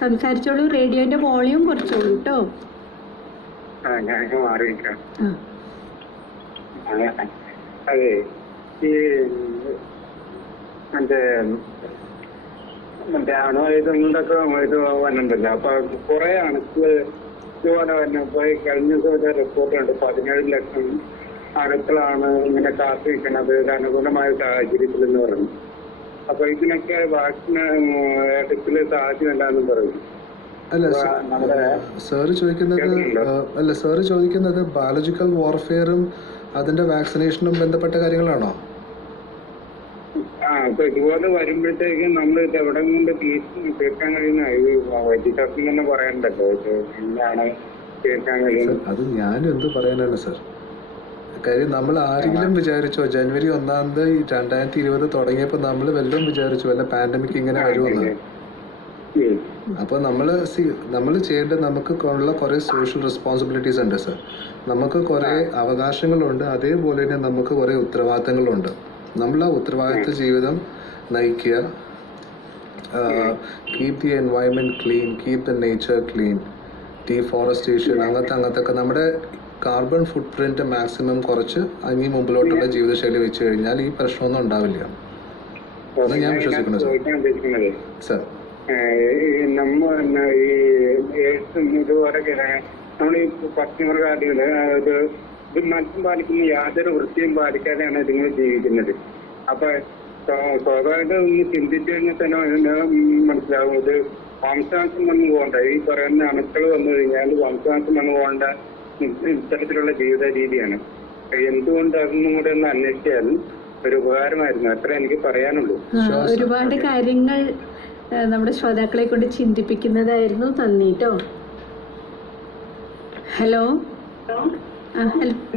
സംസാരിച്ചോളൂ. റേഡിയോന്റെ വോളിയം കുറച്ചോളൂ കേട്ടോ. ഞാൻ മാറിയിരിക്കാം. അതെ, ഈ മറ്റേ അണുവായുധങ്ങളുടെയൊക്കെ ഇത് വന്നിട്ടുണ്ടല്ലോ. അപ്പൊ കുറെ അണുക്കള് ഇതുപോലെ തന്നെ ഇപ്പൊ കഴിഞ്ഞ ദിവസം റിപ്പോർട്ടുണ്ട് 17 ലക്ഷം അണുക്കളാണ് ഇങ്ങനെ കാത്തിരിക്കുന്നത് അനുകൂലമായ സാഹചര്യത്തിൽ എന്ന് പറഞ്ഞു. അപ്പൊ ഇതിനൊക്കെ വാക്സിൻ എടുക്കല് സാധ്യമല്ലെന്ന് പറഞ്ഞു. അല്ല സാറ് ചോദിക്കുന്നത് ബയോളജിക്കൽ വാർഫെയറും അതിന്റെ വാക്സിനേഷനും ബന്ധപ്പെട്ട കാര്യങ്ങളാണോ? അപ്പൊ ഇതുപോലെ വരുമ്പോഴത്തേക്കും നമ്മൾ ഇത് എവിടെ കൊണ്ട് തീർക്കാൻ കഴിയുന്ന വൈദ്യശാസ്ത്രം തന്നെ പറയണ്ടല്ലോ എന്താണ് തീർക്കാൻ കഴിയുന്നത്. അത് ഞാനും എന്ത് പറയാനാണ് സാർ. കാര്യം നമ്മൾ ആരെങ്കിലും വിചാരിച്ചോ ജനുവരി 1 2020 തുടങ്ങിയപ്പോൾ നമ്മൾ വല്ലതും വിചാരിച്ചു വല്ല പാൻഡമിക് ഇങ്ങനെ വരുമെന്ന്? അപ്പോൾ നമ്മൾ ചെയ്യേണ്ടത് നമുക്ക് ഉള്ള കുറേ സോഷ്യൽ റെസ്പോൺസിബിലിറ്റീസ് ഉണ്ട് സാർ. നമുക്ക് കുറേ അവകാശങ്ങളുണ്ട്, അതേപോലെ തന്നെ നമുക്ക് കുറേ ഉത്തരവാദിത്തങ്ങളുണ്ട്. നമ്മൾ ആ ഉത്തരവാദിത്ത ജീവിതം നയിക്കുക. Keep the environment clean, keep the nature clean, deforestation അങ്ങനത്തെ നമ്മുടെ കാർബൺ ഫുട് പ്രിന്റ് മാക്സിമം കുറച്ച് ഇനി മുമ്പിലോട്ടുള്ള ജീവിതശൈലി വെച്ച് കഴിഞ്ഞാൽ ഈ പ്രശ്നമൊന്നും ഉണ്ടാവില്ല എന്ന് ഞാൻ വിശ്വസിക്കുന്നു സാർ. ഇതുപോലെ നമ്മൾ ഈ പശ്ചിമകാലികള് ഇത് മത്സ്യം പാലിക്കുന്ന യാതൊരു വൃത്തിയും പാലിക്കാതെയാണ് നിങ്ങൾ ജീവിക്കുന്നത്. അപ്പൊ സ്വാഭാവികമായിട്ട് ഒന്ന് ചിന്തിച്ചു കഴിഞ്ഞാൽ തന്നെ മനസ്സിലാവും ഇത് വംശനാശം വന്നു പോകണ്ട. ഈ പറയുന്ന അണുക്കൾ വന്നു കഴിഞ്ഞാൽ വംശനാശം വന്നു പോകേണ്ട ഇത്തരത്തിലുള്ള ജീവിത രീതിയാണ്. എന്തുകൊണ്ട് അതൊന്നും കൂടെ ഒന്ന് അന്വേഷിച്ചാൽ ഒരു ഉപകാരമായിരുന്നു. അത്ര എനിക്ക് പറയാനുള്ളൂ. ഒരുപാട് കാര്യങ്ങൾ നമ്മുടെ ശ്രോതാക്കളെ കൊണ്ട് ചിന്തിപ്പിക്കുന്നതായിരുന്നു. നന്ദി കേട്ടോ. ഹലോ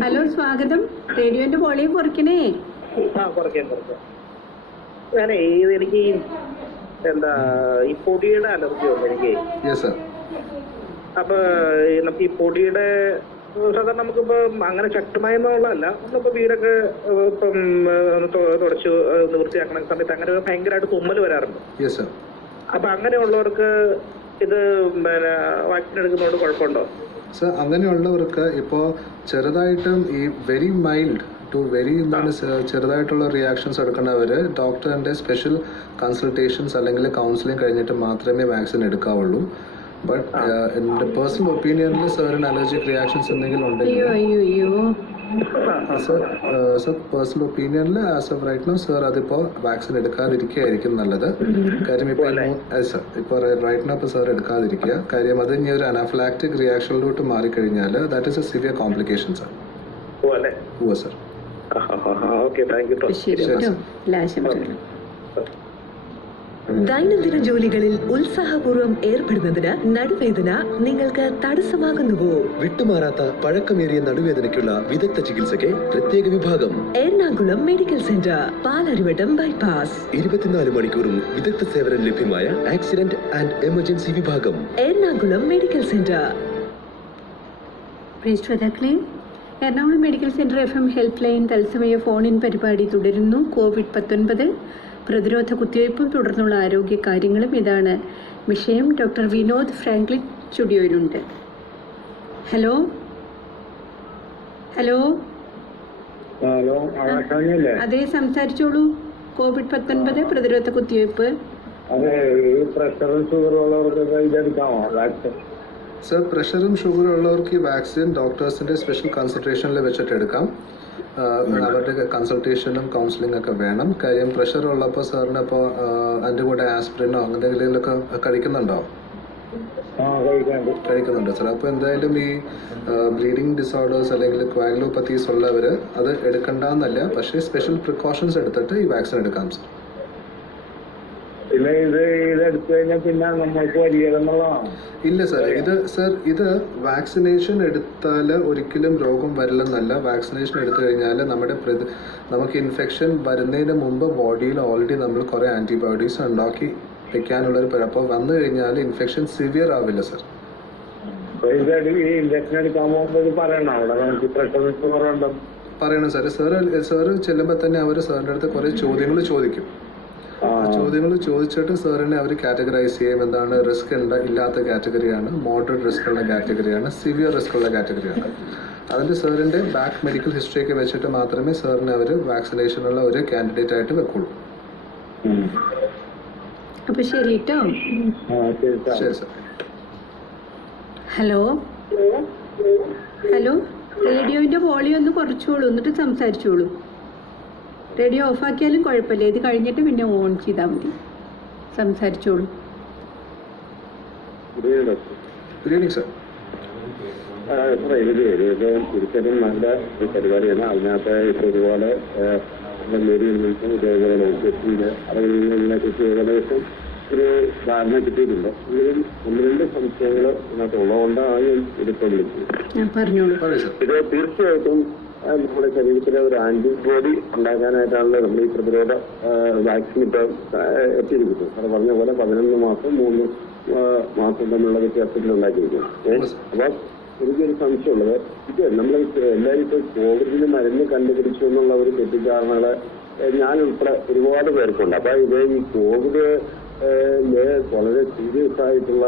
ഹലോ, സ്വാഗതം. റേഡിയോന്റെ വോളിയം കുറയ്ക്കണേ. ഞാനേ എനിക്ക് എന്താ ഈ പൊടിയുടെ അലർജി ഉണ്ട് എനിക്ക്. അപ്പൊ നമുക്ക് ഈ പൊടിയുടെ സാധാരണ നമുക്കിപ്പോ അങ്ങനെ ശക്തമായെന്നുള്ളതല്ല, നമ്മളിപ്പോ വീടൊക്കെ ഇപ്പം തുടച്ചു വൃത്തിയാക്കണ സമയത്ത് അങ്ങനെ ഭയങ്കരമായിട്ട് തുമ്മൽ വരാറുണ്ട്. അപ്പൊ അങ്ങനെയുള്ളവർക്ക് ഇത് പിന്നെ വാക്സിൻ എടുക്കുന്നതുകൊണ്ട് കുഴപ്പമുണ്ടോ? സർ, അങ്ങനെയുള്ളവർക്ക് ഇപ്പോൾ ചെറുതായിട്ടും ഈ വെരി മൈൽഡ് ടു വെരി ചെറുതായിട്ടുള്ള റിയാക്ഷൻസ് എടുക്കുന്നവർ ഡോക്ടറിൻ്റെ സ്പെഷ്യൽ കൺസൾട്ടേഷൻസ് അല്ലെങ്കിൽ കൗൺസിലിംഗ് കഴിഞ്ഞിട്ട് മാത്രമേ വാക്സിൻ എടുക്കാവുള്ളൂ. ബട്ട് എൻ്റെ പേഴ്സണൽ ഒപ്പീനിയനിൽ സാറിന് അലർജിക് റിയാക്ഷൻസ് എന്തെങ്കിലും ഉണ്ടെങ്കിൽ സർ പേഴ്സണൽ ഒപ്പീനിയനിൽ as of right now sir അതിപ്പോൾ വാക്സിൻ എടുക്കാതിരിക്കുകയായിരിക്കും നല്ലത്. കാര്യം ഇപ്പോൾ റൈറ്റ് നൗ ഇപ്പോൾ സാർ എടുക്കാതിരിക്കുക. കാര്യം അത് ഇനി ഒരു അനാഫ്ലാക്റ്റിക് റിയാക്ഷനിലോട്ട് മാറിക്കഴിഞ്ഞാൽ that is a severe complication sir. Oh sir. ദൈനംദിന ജോലികളിൽ ഉത്സാഹപൂർവ്വം ഏർപ്പെടുന്നതിന് നടുവേദന നിങ്ങൾക്ക് തടസ്സമാകുന്നുവോ? വിട്ടുമാറാത്ത പഴക്കമേറിയ നടുവേദനയ്ക്കുള്ള വിദഗ്ധ ചികിത്സയ്ക്ക് പ്രത്യേക വിഭാഗം Ernakulam medical centre, Palarivattom bypass. 24 മണിക്കൂറും വിദഗ്ധ സേവനം ലഭ്യമായ ആക്സിഡന്റ് ആൻഡ് എമർജൻസി വിഭാഗം, എറണാകുളം മെഡിക്കൽ സെന്റർ. ശ്രോതാക്കളെ, Ernakulam medical centre FM help line തത്സമയ ഫോൺ ഇൻ പരിപാടി തുടരുന്നു. COVID-19 പ്രതിരോധ കുത്തിവയ്പ്പും തുടർന്നുള്ള ആരോഗ്യകാര്യങ്ങളും ഇതാണ് വിഷയം. ഡോക്ടർ വിനോദ് ഫ്രാങ്ക്ലിൻ സ്റ്റുഡിയോയിലുണ്ട്. ഹലോ ഹലോ ഹലോ, ആകാശവാണിയല്ലേ? അതെ, സംസാരിച്ചോളൂ. COVID-19 പ്രതിരോധ കുത്തിവയ്പ്പ്. അതെ, ഈ പ്രഷറും ഷുഗറും ഉള്ളവർക്കൊക്കെ ഇതെടുക്കാമോ വാക്സിൻ? സർ, പ്രഷറും ഷുഗറും ഉള്ളവർക്ക് ഈ വാക്സിൻ ഡോക്ടേഴ്സിന്റെ സ്പെഷ്യൽ കൺസൾട്ടേഷനിൽ വെച്ചിട്ട് എടുക്കാം. അവരുടെ കൺസൾട്ടേഷനും കൗൺസിലിംഗ് ഒക്കെ വേണം. കാര്യം പ്രഷർ ഉള്ളപ്പോൾ സാറിന് ഇപ്പോൾ അതിൻ്റെ കൂടെ ആസ്പിരിനോ അങ്ങനെ എന്തെങ്കിലുമൊക്കെ കഴിക്കുന്നുണ്ടോ? കഴിക്കുന്നുണ്ട് സാർ. അപ്പോൾ എന്തായാലും ഈ ബ്ലീഡിങ് ഡിസോർഡേഴ്സ് അല്ലെങ്കിൽ ക്വാഗുലോപ്പത്തീസ് ഉള്ളവർ അത് എടുക്കണ്ടെന്നല്ല, പക്ഷേ സ്പെഷ്യൽ പ്രിക്കോഷൻസ് എടുത്തിട്ട് ഈ വാക്സിൻ എടുക്കാം സാർ. പിന്നെ ഇതെടുത്തു കഴിഞ്ഞാൽ പിന്നെ നമ്മൾക്ക് വലിയതെന്നുള്ളതാണ്? ഇല്ല സാർ, ഇത് വാക്സിനേഷൻ എടുത്താൽ ഒരിക്കലും രോഗം വരില്ലെന്നല്ല. വാക്സിനേഷൻ എടുത്തു കഴിഞ്ഞാൽ നമുക്ക് ഇൻഫെക്ഷൻ വരുന്നതിന് മുമ്പ് ബോഡിയിൽ ഓൾറെഡി നമ്മൾ കുറേ ആൻറ്റിബയോട്ടീസ് ഉണ്ടാക്കി വെക്കാനുള്ളൊരു അപ്പോൾ വന്നു കഴിഞ്ഞാൽ ഇൻഫെക്ഷൻ സിവിയർ ആവില്ല സാർ. ഇഞ്ചക്ഷൻ എടുക്കാൻ പോകുമ്പോൾ പറയണം അവിടെ നമുക്ക് പ്രഷർ ഷുഗറുണ്ടോ? പറയണം സാർ. സാറ് ചെല്ലുമ്പോൾ തന്നെ അവർ സാറിൻ്റെ അടുത്ത് കുറേ ചോദ്യങ്ങൾ ചോദിക്കും. ചോദ്യങ്ങൾ ചോദിച്ചിട്ട് സാറിനെ അവർ കാറ്റഗറൈസ് ചെയ്യും. എന്താണ് റിസ്ക് ഇല്ലാത്ത കാറ്റഗറിയാണ്, മോഡറേറ്റ് റിസ്ക് ഉള്ള കാറ്റഗറിയാണ്, സിവിയർ റിസ്ക് ഉള്ള കാറ്റഗറിയാണ്. അതിൻ്റെ സാറിൻ്റെ ബാക്ക് മെഡിക്കൽ ഹിസ്റ്ററി ഒക്കെ വെച്ചിട്ട് മാത്രമേ സാറിനെ അവർ വാക്സിനേഷനുള്ള ഒരു കാൻഡിഡേറ്റ് ആയിട്ട് വെക്കുള്ളൂ. അപ്പൊ ശരി കേട്ടോ. ശരി സാർ. ഹലോ, റേഡിയോന്റെ വോളിയം ഒന്ന് കുറച്ചോളൂ, എന്നിട്ട് സംസാരിച്ചോളൂ. റേഡിയോ ഓഫാക്കിയാലും കുഴപ്പമില്ല, ഇത് കഴിഞ്ഞിട്ട് പിന്നെ ഓൺ ചെയ്താൽ മതി. സംസാരിച്ചോളൂ. Good evening sir. തീർച്ചയായിട്ടും നല്ല ഒരു പരിപാടിയാണ്. അതിനകത്ത് ഇപ്പോൾ ഒരുപാട് ഇതേപോലെ അതിനെക്കുറിച്ച് ഏകദേശം ഒരു ധാരണ കിട്ടിയിട്ടുണ്ട്. എങ്കിലും ഒന്ന് രണ്ട് സംശയങ്ങൾ ഇതിനകത്ത് ഉള്ളതുകൊണ്ടാണ് ഇതിപ്പോൾ വിളിച്ചത്. ഇത് തീർച്ചയായിട്ടും നമ്മുടെ ശരീരത്തിലെ ഒരു ആന്റിബോഡി ഉണ്ടാക്കാനായിട്ടാണല്ലോ നമ്മൾ ഈ പ്രതിരോധ വാക്സിൻ ഇപ്പം എത്തിയിരിക്കുന്നത്. അത് പറഞ്ഞ പോലെ 11 മാസം 3 മാസം തമ്മിലുള്ള വ്യത്യാസത്തിൽ ഉണ്ടാക്കിയിരിക്കുന്നത്. അപ്പൊ എനിക്കൊരു സംശയമുള്ളത്, ഇത് നമ്മൾ എല്ലാവരും ഇപ്പോൾ കോവിഡിന് മരുന്ന് കണ്ടുപിടിച്ചു എന്നുള്ള ഒരു തെറ്റിദ്ധാരണകള് ഞാൻ ഉൾപ്പെടെ ഒരുപാട് പേർക്കുണ്ട്. അപ്പൊ ഇത് ഈ കോവിഡ് വളരെ സീരിയസ് ആയിട്ടുള്ള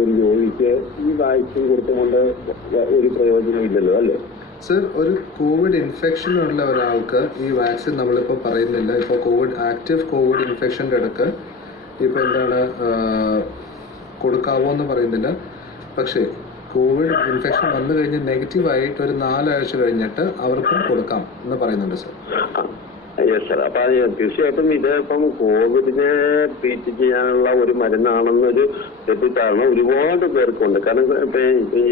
ഒരു രോഗിക്ക് ഈ വാക്സിൻ കൊടുത്തുകൊണ്ട് ഒരു പ്രയോജനം ഇല്ലല്ലോ, അല്ലേ? സർ, ഒരു കോവിഡ് ഇൻഫെക്ഷൻ ഉള്ള ഒരാൾക്ക് ഈ വാക്സിൻ നമ്മളിപ്പോൾ പറയുന്നില്ല. ഇപ്പോൾ ആക്റ്റീവ് കോവിഡ് ഇൻഫെക്ഷൻ്റെ അടുക്ക് ഇപ്പോൾ എന്താണ് കൊടുക്കാവോ എന്ന് പറയുന്നില്ല. പക്ഷേ കോവിഡ് ഇൻഫെക്ഷൻ വന്നു കഴിഞ്ഞ് നെഗറ്റീവായിട്ട് ഒരു 4 ആഴ്ച കഴിഞ്ഞിട്ട് അവർക്കും കൊടുക്കാം എന്ന് പറയുന്നുണ്ട് സർ. Yes sir. അപ്പൊ തീർച്ചയായിട്ടും ഇത് ഇപ്പം കോവിഡിനെ ട്രീറ്റ് ചെയ്യാനുള്ള ഒരു മരുന്നാണെന്നൊരു തെറ്റിദ്ധാരണ ഒരുപാട് പേർക്കുണ്ട്. കാരണം ഇപ്പൊ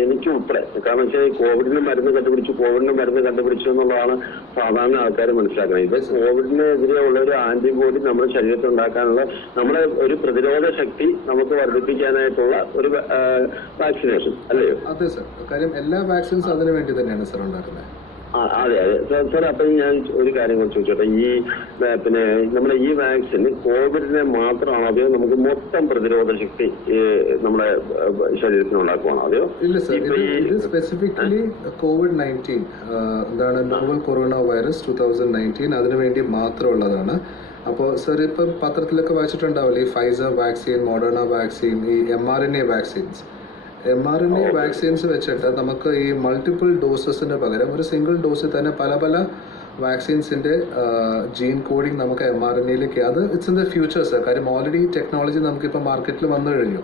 എനിക്ക് ഉൾപ്പെടെ, കാരണം വെച്ചാൽ കോവിഡിന് മരുന്ന് കണ്ടുപിടിച്ചു എന്നുള്ളതാണ് സാധാരണ ആൾക്കാർ മനസ്സിലാക്കുന്നത്. ഇത് കോവിഡിനെതിരെ ഉള്ള ഒരു ആന്റിബോഡി നമ്മുടെ ശരീരത്തിൽ ഉണ്ടാക്കാനുള്ള നമ്മുടെ ഒരു പ്രതിരോധ ശക്തി നമുക്ക് വർദ്ധിപ്പിക്കാനായിട്ടുള്ള ഒരു വാക്സിനേഷൻ അല്ലയോ? അതെ സർ. കാര്യം എല്ലാ വാക്സിൻസും അതിനു വേണ്ടി തന്നെയാണ് സർ ഉണ്ടാക്കുന്നത്. അതെ സാർ. അപ്പൊ ഞാൻ ഒരു കാര്യം കൂടി ചോദിച്ചോട്ടെ, ഈ പിന്നെ നമ്മുടെ ഈ വാക്സിൻ കോവിഡിനെ മാത്രമാണോ അതെയോ നമുക്ക് മൊത്തം പ്രതിരോധ ശക്തി നമ്മുടെ ശരീരത്തിന് ഉണ്ടാക്കുവാണോ അതെയോ? ഇല്ല സർ, ഇത് സ്പെസിഫിക്കലി COVID-19 എന്താണ് നോവൽ കൊറോണ വൈറസ് 2019 അതിനുവേണ്ടി മാത്രമുള്ളതാണ്. അപ്പോൾ സർ ഇപ്പം പത്രത്തിലൊക്കെ വായിച്ചിട്ടുണ്ടാവില്ലേ ഈ ഫൈസർ വാക്സിൻ, മോഡേണ വാക്സിൻ, ഈ mRNA വാക്സിൻസ്. mRNA വാക്സിൻസ് വെച്ചിട്ട് നമുക്ക് ഈ മൾട്ടിപ്പിൾ ഡോസസിന് പകരം ഒരു സിംഗിൾ ഡോസിൽ തന്നെ പല വാക്സിൻസിൻ്റെ ജീൻ കോഡിങ് നമുക്ക് mRNAയിലേക്ക്, അത് it's in the future sir. കാര്യം ഓൾറെഡി ടെക്നോളജി നമുക്കിപ്പോൾ മാർക്കറ്റിൽ വന്നു കഴിഞ്ഞു.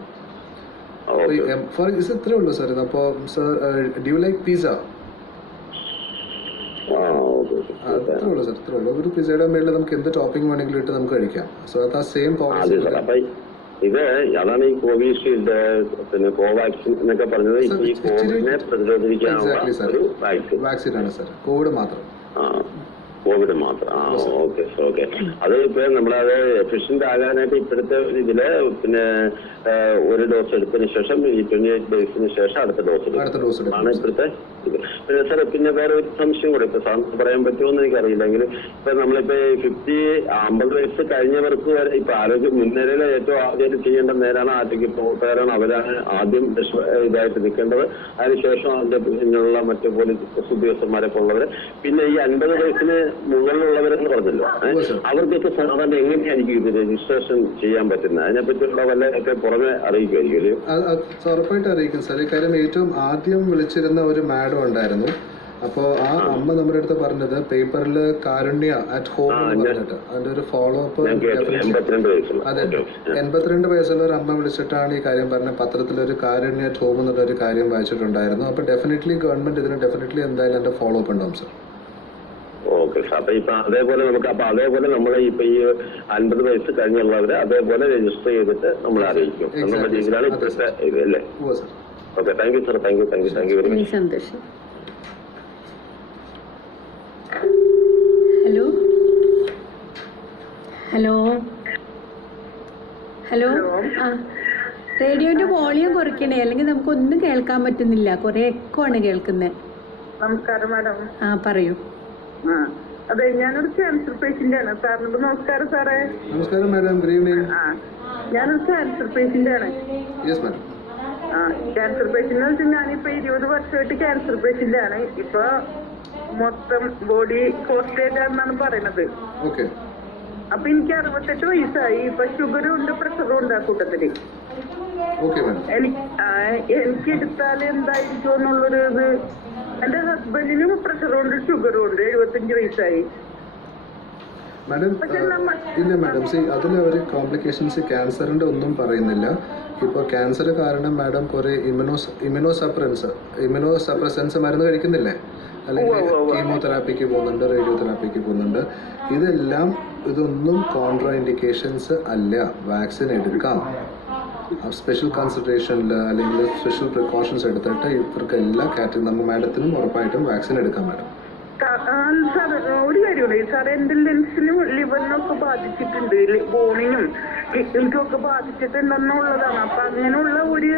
ഫോർ ഇത്രേ ഉള്ളൂ സർ. അപ്പോൾ sir do you like pizza? അത്രേ ഉള്ളൂ സർ, അത്രേ ഉള്ളൂ. ഒരു പിസ്സയുടെ മേളിൽ നമുക്ക് എന്ത് ടോപ്പിംഗ് വേണമെങ്കിലും ഇട്ട് നമുക്ക് കഴിക്കാം. സോ അത് ആ സെയിം പോളിസി. ഇത് അതാണ് ഈ കോവിഷീൽഡ് പിന്നെ കോവാക്സിൻ എന്നൊക്കെ പറഞ്ഞത്. ഈ കോവിഡിനെ പ്രതിരോധിക്കാനുള്ള ഒരു വാക്സിൻ ആണ് സർ. കോവിഡ് മാത്രം. കോവിഡ് മാത്രം. ഓക്കെ. അത് ഇപ്പൊ നമ്മളത് എഫിഷ്യന്റ് ആകാനായിട്ട് ഇപ്പോഴത്തെ ഇതില് പിന്നെ ഒരു ഡോസ് എടുത്തതിന് ശേഷം ഈ 28 ഡേയ്സിന് ശേഷം അടുത്ത ഡോസ് ആണ് ഇപ്പോഴത്തെ ഇത്. പിന്നെ സാർ പിന്നെ വേറെ ഒരു സംശയം കൂടെ ഇപ്പൊ സാറിന് പറയാൻ പറ്റുമോന്ന് എനിക്കറിയില്ലെങ്കിൽ, ഇപ്പൊ നമ്മളിപ്പോ 50 വയസ്സ് കഴിഞ്ഞവർക്ക് വരെ ഇപ്പൊ ആരോഗ്യ മുൻനിരയിൽ ഏറ്റവും ആദ്യമായിട്ട് ചെയ്യേണ്ട നേരാണ് ആരോഗ്യ പ്രവർത്തകരാണ്. അവരാണ് ആദ്യം ഇതായിട്ട് നിൽക്കേണ്ടത്. അതിനുശേഷം അതിന്റെ പിന്നിലുള്ള മറ്റു പോലീസ് ഉദ്യോഗസ്ഥന്മാരൊക്കെ ഉള്ളവര്, പിന്നെ ഈ 50 വയസ്സിന് മുകളിലുള്ളവരെന്ന് പറഞ്ഞല്ലോ, അവർക്കൊക്കെ സാധാരണ എങ്ങനെയായിരിക്കും ഇത് രജിസ്ട്രേഷൻ ചെയ്യാൻ പറ്റുന്നത്? അതിനെപ്പറ്റിയുള്ള വല്ല ഒക്കെ പുറമെ അറിയിക്കുമായിരിക്കും? ഉറപ്പായിട്ട് അറിയിക്കും സാർ. കാര്യം ഏറ്റവും ആദ്യം വിളിച്ചിരുന്ന ഒരു മാഡം ഉണ്ടായിരുന്നു. അപ്പോൾ ആ അമ്മ നമ്മുടെ അടുത്ത് പറഞ്ഞത് പേപ്പറിൽ കാരുണ്യ അറ്റ് ഹോം എന്ന് പറഞ്ഞിട്ട് അതിന്റെ ഒരു ഫോളോ അപ്പ്. അതെ, 82 വയസ്സുള്ള ഒരു അമ്മ വിളിച്ചിട്ടാണ് ഈ കാര്യം പറഞ്ഞത്. പത്രത്തിലൊരു കാരുണ്യ അറ്റ് ഹോം എന്നുള്ള ഒരു കാര്യം വായിച്ചിട്ടുണ്ടായിരുന്നു. അപ്പോൾ ഡെഫിനറ്റ്ലി ഗവൺമെന്റ് ഇതിന് ഡെഫിനറ്റ്ലി എന്തായാലും അതിന്റെ ഫോളോ അപ്പ് ഉണ്ടാവും സർ. Okay sir. അപ്പൊ ഇപ്പൊ അതേപോലെ നമുക്ക് അതേപോലെ നമ്മൾ ഇപ്പൊ ഈ 50 വയസ്സ് കഴിഞ്ഞുള്ളവര് അതേപോലെ രജിസ്റ്റർ ചെയ്തിട്ട് നമ്മൾ അറിയിക്കും എന്നുള്ള രീതിയിലാണ് ഇപ്പോഴത്തെ ഇത് അല്ലേ? Okay, thank you sir. Thank you very much. സന്തോഷം. ഹലോ ഹലോ ഹലോ ആ, റേഡിയോന്റെ വോളിയം കുറയ്ക്കണേ, അല്ലെങ്കിൽ നമുക്കൊന്നും കേൾക്കാൻ പറ്റുന്നില്ല. കുറെ എക്കോ ആണ് കേൾക്കുന്നത്. നമസ്കാരം മാഡം. ആ പറയൂ. അതെ, ഞാനൊരു ക്യാൻസർ പേഷ്യന്റ് ആണ്. സാറിനോട് നമസ്കാരം സാറേ. നമസ്കാരം മാഡം, ഗുഡ് ഈവനിങ്. ഞാനൊരു ക്യാൻസർ പേഷ്യന്റ് ആണ്. Yes madam. ക്യാൻസർ പേഷ്യന്റ് എന്ന് വെച്ചാൽ ഞാനിപ്പോ 20 വർഷമായിട്ട് ക്യാൻസർ പേഷ്യന്റ് ആണ്. ഇപ്പൊ മൊത്തം ബോഡി കോസ്റ്റേജ് ആണെന്നാണ് പറയുന്നത്. ഓക്കെ. അപ്പൊ എനിക്ക് 68 വയസ്സായി. ഇപ്പൊ ഷുഗറും ഉണ്ട്, പ്രഷറും ഉണ്ട് ആ കൂട്ടത്തില്. എനിക്ക് എടുത്താല് എന്തായിരിക്കും എന്നുള്ളൊരു ഇത്. എന്റെ ഹസ്ബൻഡിനും പ്രഷറും ഉണ്ട്, ഷുഗറും ഉണ്ട്. 75 വയസ്സായി. മാഡം ഇല്ല മാഡം, അതിൽ അവർ കോംപ്ലിക്കേഷൻസ് ക്യാൻസറിന്റെ ഒന്നും പറയുന്നില്ല. ഇപ്പോൾ ക്യാൻസർ കാരണം മാഡം കുറെ ഇമ്യൂണോസപ്രസൻസ് മരുന്ന് കഴിക്കുന്നില്ലേ? അല്ലെങ്കിൽ കീമോതെറാപ്പിക്ക് പോകുന്നുണ്ട്, റേഡിയോതെറാപ്പിക്ക് പോകുന്നുണ്ട്. ഇതൊന്നും കോൺട്രാ ഇൻഡിക്കേഷൻസ് അല്ല. വാക്സിൻ എടുക്കാം. സ്പെഷ്യൽ കൺസിഡറേഷനിൽ അല്ലെങ്കിൽ സ്പെഷ്യൽ പ്രിക്കോഷൻസ് എടുത്തിട്ട് ഇവർക്ക് എല്ലാ കാറ്റഗറി നമ്മൾ മാഡത്തിനും ഉറപ്പായിട്ടും വാക്സിൻ എടുക്കാം മാഡം. സാർ ഒരു കാര്യമുണ്ട് സാർ, എന്റെ ലെൻസിനും ലിവറിനൊക്കെ ബാധിച്ചിട്ടുണ്ട്, ബോണിനും കിഡ്നിക്കൊക്കെ ബാധിച്ചിട്ടുണ്ടെന്നുള്ളതാണ്. അപ്പൊ അങ്ങനെയുള്ള ഒരു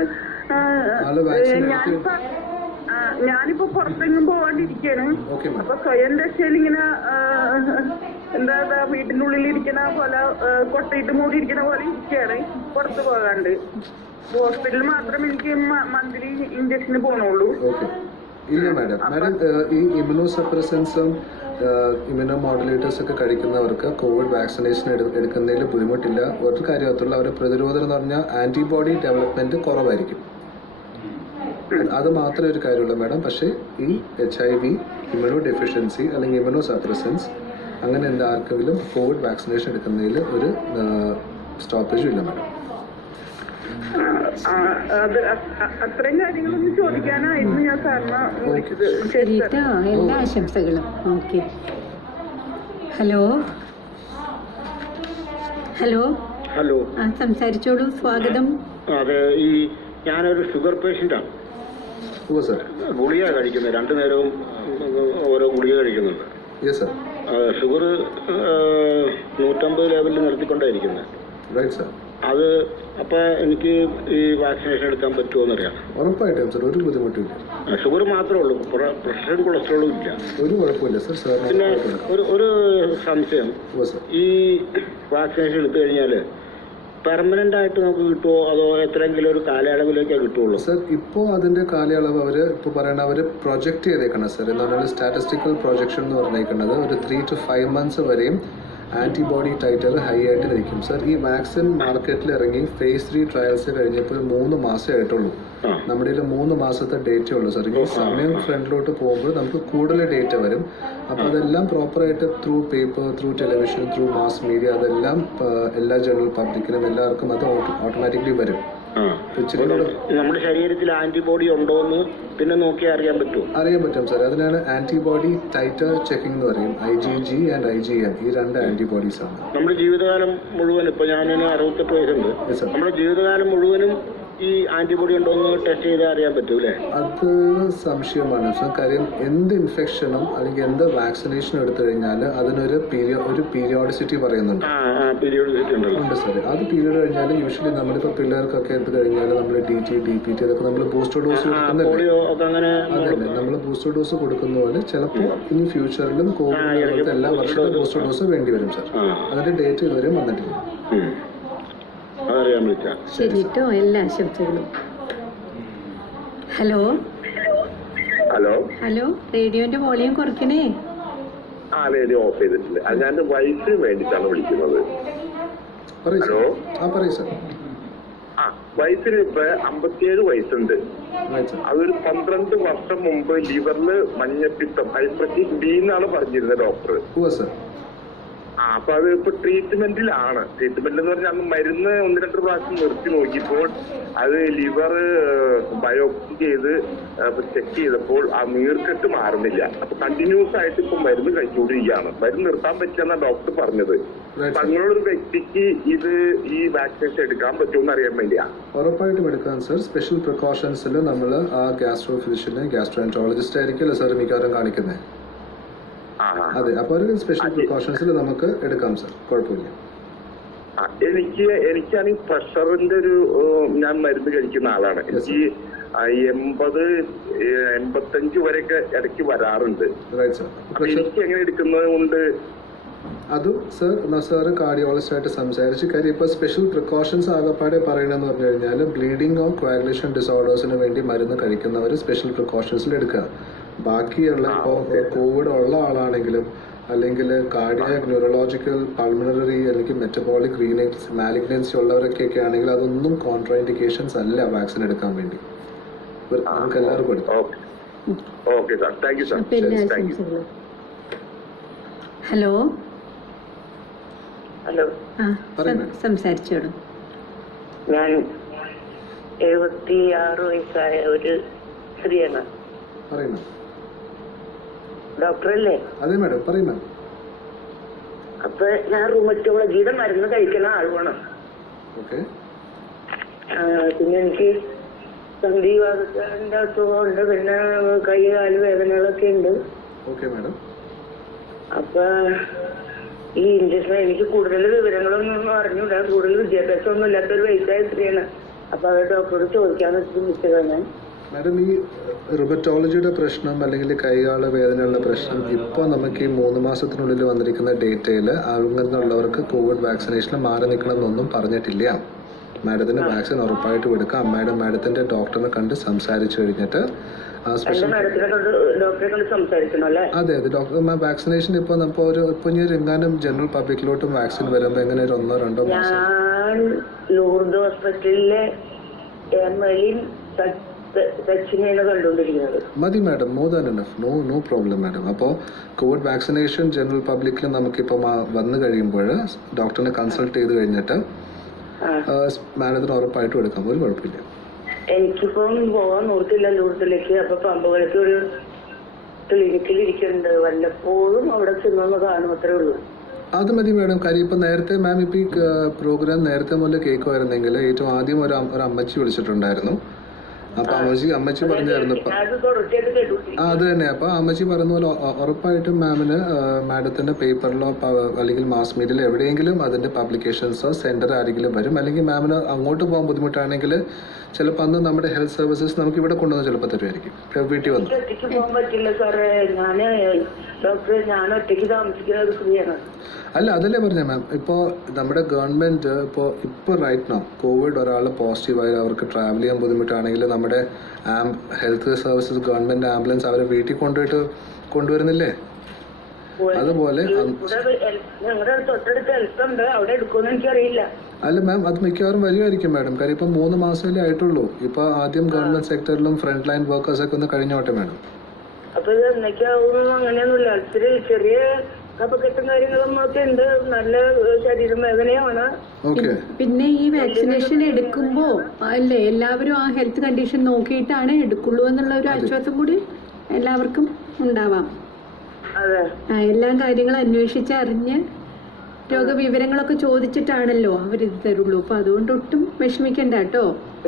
ഞാനിപ്പോ പുറത്തെങ്ങും പോവാണ്ടിരിക്കാണ്. അപ്പൊ സ്വയം രക്ഷയിൽ ഇങ്ങനെ എന്താ വീട്ടിനുള്ളിൽ ഇരിക്കണ പോലെ കൊട്ടയിട്ട് മൂടിയിരിക്കണ പോലെ ഇരിക്കാണ്, പുറത്ത് പോകാണ്ട്. ഹോസ്പിറ്റലിൽ മാത്രം എനിക്ക് മന്ത്ലി ഇഞ്ചക്ഷന് പോണുള്ളൂ. ഇല്ല മാഡം, ഈ ഇമ്യൂണോസപ്രസൻസും ഇമ്യൂണോ മോഡുലേറ്റേഴ്സ് ഒക്കെ കഴിക്കുന്നവർക്ക് കോവിഡ് വാക്സിനേഷൻ എടുക്കുന്നതിൽ ബുദ്ധിമുട്ടില്ല. ഒരു കാര്യത്തുള്ള അവരുടെ പ്രതിരോധം എന്ന് പറഞ്ഞാൽ ആന്റിബോഡി ഡെവലപ്മെന്റ് കുറവായിരിക്കും. അത് മാത്രമേ ഒരു കാര്യമുള്ളൂ മാഡം. പക്ഷേ ഈ HIV, ഇമ്യൂണോ ഡെഫിഷ്യൻസി അല്ലെങ്കിൽ ഇമ്യൂണോ സപ്രസൻസ് അങ്ങനെ ആർക്കെങ്കിലും കോവിഡ് വാക്സിനേഷൻ എടുക്കുന്നതിൽ ഒരു സ്റ്റോപ്പേജും ഇല്ല മാഡം. അത്രയും കാര്യങ്ങളൊന്നും ചോദിക്കാനായിരുന്നു ഞാൻ സാറിന് വിളിച്ചത്. എല്ലാ ആശംസകളും. ഓക്കെ. ഹലോ ഹലോ ഹലോ ആ സംസാരിച്ചോളൂ. സ്വാഗതം. അതെ, ഈ ഞാനൊരു ഷുഗർ പേഷ്യൻ്റാണ്. ഗുളിക കഴിക്കുന്നത്, 2 നേരവും ഓരോ ഗുളിക കഴിക്കുന്നുണ്ട്. ഷുഗർ 150 ലെവലിൽ നിർത്തിക്കൊണ്ടായിരിക്കുന്നത്. അത് അപ്പൊ എനിക്ക് ഈ വാക്സിനേഷൻ എടുക്കാൻ പറ്റുമോ എന്നറിയാം. ഉറപ്പായിട്ടും സാർ, ഒരു ബുദ്ധിമുട്ടില്ല. ഷുഗർ മാത്രമേ ഉള്ളൂ, പ്രഷറും കൊളസ്ട്രോളും ഇല്ല. ഒരു കുഴപ്പമില്ല സാർ. പിന്നെ ഒരു സംശയം, ഈ വാക്സിനേഷൻ എടുത്തു കഴിഞ്ഞാല് പെർമനന്റ് ആയിട്ട് നമുക്ക് കിട്ടുമോ, അതോ എത്രയെങ്കിലും ഒരു കാലയളവിലേക്കേ കിട്ടുള്ളൂ? സർ, ഇപ്പോൾ അതിന്റെ കാലയളവ് അവർ പ്രൊജക്ട് ചെയ്തേക്കണം സർ. എന്താണ് സ്റ്റാറ്റിസ്റ്റിക്കൽ പ്രൊജക്ഷൻ എന്ന് പറഞ്ഞേക്കുന്നത്, ഒരു 3 to 5 months വരെയും ആന്റിബോഡി ടൈറ്റർ ഹൈ ആയിട്ട് നിൽക്കും സർ. ഈ വാക്സിൻ മാർക്കറ്റിൽ ഇറങ്ങി phase 3 ട്രയൽസ് കഴിഞ്ഞപ്പോൾ 3 മാസമേ ആയിട്ടുള്ളൂ. നമ്മുടെ 3 മാസത്തെ ഡേറ്റേ ഉള്ളൂ സർ. ഈ സമയം ഫ്രണ്ടിലോട്ട് പോകുമ്പോൾ നമുക്ക് കൂടുതൽ ഡേറ്റ വരും. അപ്പോൾ അതെല്ലാം പ്രോപ്പറായിട്ട് through paper, through television, through mass media, അതെല്ലാം എല്ലാ ജനറൽ പബ്ലിക്കിനും എല്ലാവർക്കും അത് ഓട്ടോമാറ്റിക്കലി വരും. നമ്മുടെ ശരീരത്തിൽ ആന്റിബോഡി ഉണ്ടോ എന്ന് പിന്നെ നോക്കി അറിയാൻ പറ്റും. അറിയാൻ പറ്റും സാർ. അതിനാണ് ആന്റിബോഡി ടൈറ്റർ ചെക്കിംഗ് എന്ന് പറയും. IgG ആൻഡ് IgM, ഈ 2 ആന്റിബോഡീസ് ആണ്. നമ്മുടെ ജീവിതകാലം മുഴുവൻ, ഇപ്പൊ ഞാൻ 68 വയസ്സുണ്ട്, നമ്മുടെ ജീവിതകാലം മുഴുവനും ഈ ആന്റിബോഡി ഉണ്ടോ എന്ന് ടെസ്റ്റ് ചെയ്താൽ അറിയാൻ പറ്റൂലേ? അത് സംശയമാണ് സാർ. കാര്യം എന്ത് ഇൻഫെക്ഷനും അല്ലെങ്കിൽ എന്ത് വാക്സിനേഷനും എടുത്തു കഴിഞ്ഞാൽ അതിനൊരു പീരിയോഡിസിറ്റി പറയുന്നുണ്ട്. ഉണ്ട് സാർ. അത് പീരീഡ് കഴിഞ്ഞാൽ യൂഷ്വലി നമ്മളിപ്പോൾ പിള്ളേർക്കൊക്കെ എടുത്തു കഴിഞ്ഞാൽ നമ്മൾ DT, DPT അതൊക്കെ നമ്മൾ ബൂസ്റ്റർ ഡോസ് കൊടുക്കുന്നില്ലേ? അതല്ലേ, നമ്മൾ ബൂസ്റ്റർ ഡോസ് കൊടുക്കുന്ന പോലെ ചിലപ്പോൾ ഇനി ഫ്യൂച്ചറിലും കോവിഡ് എല്ലാ വർഷവും ബൂസ്റ്റർ ഡോസ് വേണ്ടി വരും സാർ. അതിന്റെ ഡേറ്റ് ഇതുവരെ വന്നിട്ടില്ല. ശരി കേട്ടോ, എല്ലാ ആശംസകളും. ഹലോ ഹലോ റേഡിയോന്റെ വോളിയം കുറയ്ക്കണേ. റേഡിയോ ഓഫ് ചെയ്തിട്ടില്ല. ഞാൻ വൈഫിന് വേണ്ടിയിട്ടാണ് വിളിക്കുന്നത്. പറയൂ സാർ. വയസ്സിന് ഇപ്പൊ 57 വയസ്സുണ്ട്. അതൊരു 12 വർഷം മുമ്പ് ലിവറില് മഞ്ഞപ്പിത്തം ഹൈപ്പറ്റൈറ്റിസ് ബി എന്നാണ് പറഞ്ഞിരുന്നത് ഡോക്ടർ. അപ്പൊ അത് ഇപ്പൊ ട്രീറ്റ്മെന്റിലാണ്. ട്രീറ്റ്മെന്റ് എന്ന് പറഞ്ഞാൽ അന്ന് മരുന്ന് 1-2 പ്രാവശ്യം നിർത്തി നോക്കിയപ്പോൾ അത് ലിവർ ബയോപ്സി ചെയ്ത് ചെക്ക് ചെയ്തപ്പോൾ ആ നീർക്കെട്ട് മാറുന്നില്ല. അപ്പൊ കണ്ടിന്യൂസ് ആയിട്ട് ഇപ്പൊ മരുന്ന് കഴിച്ചുകൊണ്ടിരിക്കുകയാണ്. മരുന്ന് നിർത്താൻ പറ്റില്ലെന്നാണ് ഡോക്ടർ പറഞ്ഞത്. അപ്പൊ അങ്ങനെയുള്ളൊരു വ്യക്തിക്ക് ഈ വാക്സിനേഷൻ എടുക്കാൻ പറ്റുമെന്ന് അറിയാൻ വേണ്ടിയാ. ഉറപ്പായിട്ടും എടുക്കാം സർ. സ്പെഷ്യൽ പ്രിക്കോഷൻസിൽ നമ്മൾ ആ ഗ്യാസ്ട്രോ ഫിസിഷ്യനെ ഗ്യാസ്ട്രോഎൻട്രോളജിസ്റ്റ് ആയിരിക്കുമല്ലോ സാർ മിക്കവാറും കാണിക്കുന്നത്. അതെ, അപ്പൊ ഒരു സ്പെഷ്യൽ പ്രിക്കോഷൻസിൽ നമുക്ക് എടുക്കാം സർ, കുഴപ്പമില്ല. എനിക്കാണെങ്കിൽ പ്രഷറിന്റെ ഞാൻ മരുന്ന് കഴിക്കുന്ന ആളാണ്. എനിക്ക് 80-85 വരെയൊക്കെ ഇടയ്ക്ക് വരാറുണ്ട്. എനിക്ക് എങ്ങനെ എടുക്കുന്നത് കൊണ്ട് അതും സാറ് കാർഡിയോളജിസ്റ്റ് ആയിട്ട് സംസാരിച്ച് കാര്യം ഇപ്പോൾ സ്പെഷ്യൽ പ്രിക്കോഷൻസ് ആകപ്പാടെ പറയണമെന്ന് പറഞ്ഞു കഴിഞ്ഞാൽ ബ്ലീഡിംഗ് ഓർ കോയാഗുലേഷൻ ഡിസോർഡേഴ്സിന് വേണ്ടി മരുന്ന് കഴിക്കുന്നവർ സ്പെഷ്യൽ പ്രിക്കോഷൻസിൽ എടുക്കുക. ബാക്കിയുള്ള ഇപ്പോൾ കോവിഡ് ഉള്ള ആളാണെങ്കിലും അല്ലെങ്കിൽ കാർഡിയാക് ന്യൂറോളജിക്കൽ പൾമണറി അല്ലെങ്കിൽ മെറ്റബോളിക് മാലിഗ്നൻസി ഉള്ളവരൊക്കെ ആണെങ്കിൽ അതൊന്നും കോൺട്രാ ഇൻഡിക്കേഷൻസ് അല്ല വാക്സിൻ എടുക്കാൻ വേണ്ടി. നമുക്ക് എല്ലാവർക്കും എടുക്കാം. ഹലോ ഹലോ, സംസാരിച്ചോളൂ. ഞാൻ 76 വയസ്സായ ഒരു സ്ത്രീയാണ്. ഡോക്ടറല്ലേ? അതെ മാഡം, പറയൂ മാം. അപ്പൊ ഞാൻ റുമറ്റോളജിയുടെ മരുന്ന് കഴിക്കുന്ന ആളുമാണ്. പിന്നെ എനിക്ക് സന്ധിവാദത്തിന്റെ അസുഖമുണ്ട്, പിന്നെ കൈ കാല് വേദനകളൊക്കെ ഉണ്ട്. അപ്പൊ ഈ ഇഞ്ചക്ഷൻ എനിക്ക് കൂടുതൽ വിവരങ്ങളൊന്നും അറിഞ്ഞൂടാ. കൂടുതൽ വിദ്യാഭ്യാസം ഒന്നും ഇല്ലാത്തൊരു വയസ്സായ സ്ത്രീയാണ്. അപ്പൊ അത് ഡോക്ടറോട് ചോദിക്കാന്ന് വെച്ചിട്ട് ഞാൻ. മാഡം, ഈ റുമറ്റോളജിയുടെ പ്രശ്നം അല്ലെങ്കിൽ കൈകാല വേദനയുള്ള പ്രശ്നം ഇപ്പോൾ നമുക്ക് ഈ 3 മാസത്തിനുള്ളിൽ വന്നിരിക്കുന്ന ഡേറ്റയിൽ അങ്ങനെയുള്ളവർക്ക് കോവിഡ് വാക്സിനേഷൻ മാറി നിൽക്കണമെന്നൊന്നും പറഞ്ഞിട്ടില്ല. മാഡത്തിന് വാക്സിൻ ഉറപ്പായിട്ടും എടുക്കാം. മാഡത്തിന്റെ ഡോക്ടറിനെ കണ്ട് സംസാരിച്ചു കഴിഞ്ഞിട്ട് അതെ ഡോക്ടർ വാക്സിനേഷൻ ഇപ്പോൾ ഇപ്പോൾ ഇനി എങ്ങാനും ജനറൽ പബ്ലിക്കിലോട്ടും വാക്സിൻ വരുമ്പോൾ എങ്ങനെ 1-2 മാസം ലൂർദ് ഹോസ്പിറ്റലിലെ മതി madam, more than enough. No problem madam. അപ്പോൾ കോവിഡ് വാക്സിനേഷൻ ജനറൽ പബ്ലിക്കിൽ നമുക്കിപ്പോൾ വന്നു കഴിയുമ്പോൾ ഡോക്ടറിനെ കൺസൾട്ട് ചെയ്ത് കഴിഞ്ഞിട്ട് മാഡത്തിന് ഉറപ്പായിട്ടും എടുക്കാം, ഒരു കുഴപ്പമില്ല. എനിക്കിപ്പം പോകാൻ നോർത്തില്ല ലൂർദിലേക്ക്. അപ്പൊ പമ്പകൾക്ക് ഒരു ക്ലിനിക്കിൽ ഇരിക്കുന്നുണ്ട്. വല്ലപ്പോഴും അവിടെ ചെന്നൊന്ന് കാണും, അത്രേ ഉള്ളൂ. അത് മതി മാഡം. കാര്യം ഇപ്പം നേരത്തെ മാം ഇപ്പോൾ ഈ പ്രോഗ്രാം നേരത്തെ മുതൽ കേൾക്കുമായിരുന്നെങ്കിൽ ഏറ്റവും ആദ്യം ഒരു അമ്മച്ചി വിളിച്ചിട്ടുണ്ടായിരുന്നു. അപ്പൊ അമ്മച്ചി പറഞ്ഞായിരുന്നു അത് തന്നെ. അപ്പൊ അമ്മച്ചി പറഞ്ഞ പോലെ ഉറപ്പായിട്ടും മാമിന് മാഡത്തിന്റെ പേപ്പറിലോ അല്ലെങ്കിൽ മാസ് മീഡിയയിലോ എവിടെയെങ്കിലും അതിന്റെ പബ്ലിക്കേഷൻസോ സെന്റർ ആരെങ്കിലും വരും. അല്ലെങ്കിൽ മാമിന് അങ്ങോട്ട് പോകാൻ ബുദ്ധിമുട്ടാണെങ്കിൽ ചിലപ്പോൾ അന്ന് നമ്മുടെ ഹെൽത്ത് സർവീസസ് നമുക്ക് ഇവിടെ കൊണ്ടുവന്ന് ചിലപ്പോൾ തരുമായിരിക്കും വീട്ടിൽ വന്ന്. അല്ല, അതല്ലേ പറഞ്ഞ മാം. ഇപ്പോൾ നമ്മുടെ ഗവൺമെന്റ് ഇപ്പോൾ റൈറ്റ് നൗ കോവിഡ് ഒരാൾ പോസിറ്റീവായി അവർക്ക് ട്രാവൽ ചെയ്യാൻ ബുദ്ധിമുട്ടാണെങ്കിൽ നമ്മുടെ ഹെൽത്ത് സർവീസസ് ഗവൺമെന്റ് ആംബുലൻസ് അവരെ വീട്ടിൽ കൊണ്ടുവരുന്നില്ലേ? അതുപോലെ അല്ല മാം, അത് മിക്കവാറും വരുമായിരിക്കും മാഡം. കാര്യം ഇപ്പം 3 മാസമല്ലേ ആയിട്ടുള്ളൂ. ഇപ്പൊ ആദ്യം ഗവൺമെന്റ് സെക്ടറിലും ഫ്രണ്ട് ലൈൻ വർക്കേഴ്സ് ഒക്കെ ഒന്ന് കഴിഞ്ഞോട്ടെ മാഡം. അപ്പൊ അങ്ങനെയൊന്നുമില്ല. ചെറിയ കഫക്കെട്ടും കാര്യങ്ങളും ഒക്കെ ഉണ്ട്. നല്ല ശരീരം വേദനയാണ്. പിന്നെ ഈ വാക്സിനേഷൻ എടുക്കുമ്പോ അല്ലേ എല്ലാവരും ആ ഹെൽത്ത് കണ്ടീഷൻ നോക്കിയിട്ടാണ് എടുക്കുള്ളൂ എന്നുള്ള ഒരു ആശ്വാസം കൂടി എല്ലാവർക്കും ഉണ്ടാവാം. എല്ലാ കാര്യങ്ങളും അന്വേഷിച്ചറിഞ്ഞ് രോഗവിവരങ്ങളൊക്കെ ചോദിച്ചിട്ടാണല്ലോ അവരിത് തരുള്ളൂ. അപ്പൊ അതുകൊണ്ട് ഒട്ടും വിഷമിക്കണ്ട കേട്ടോ.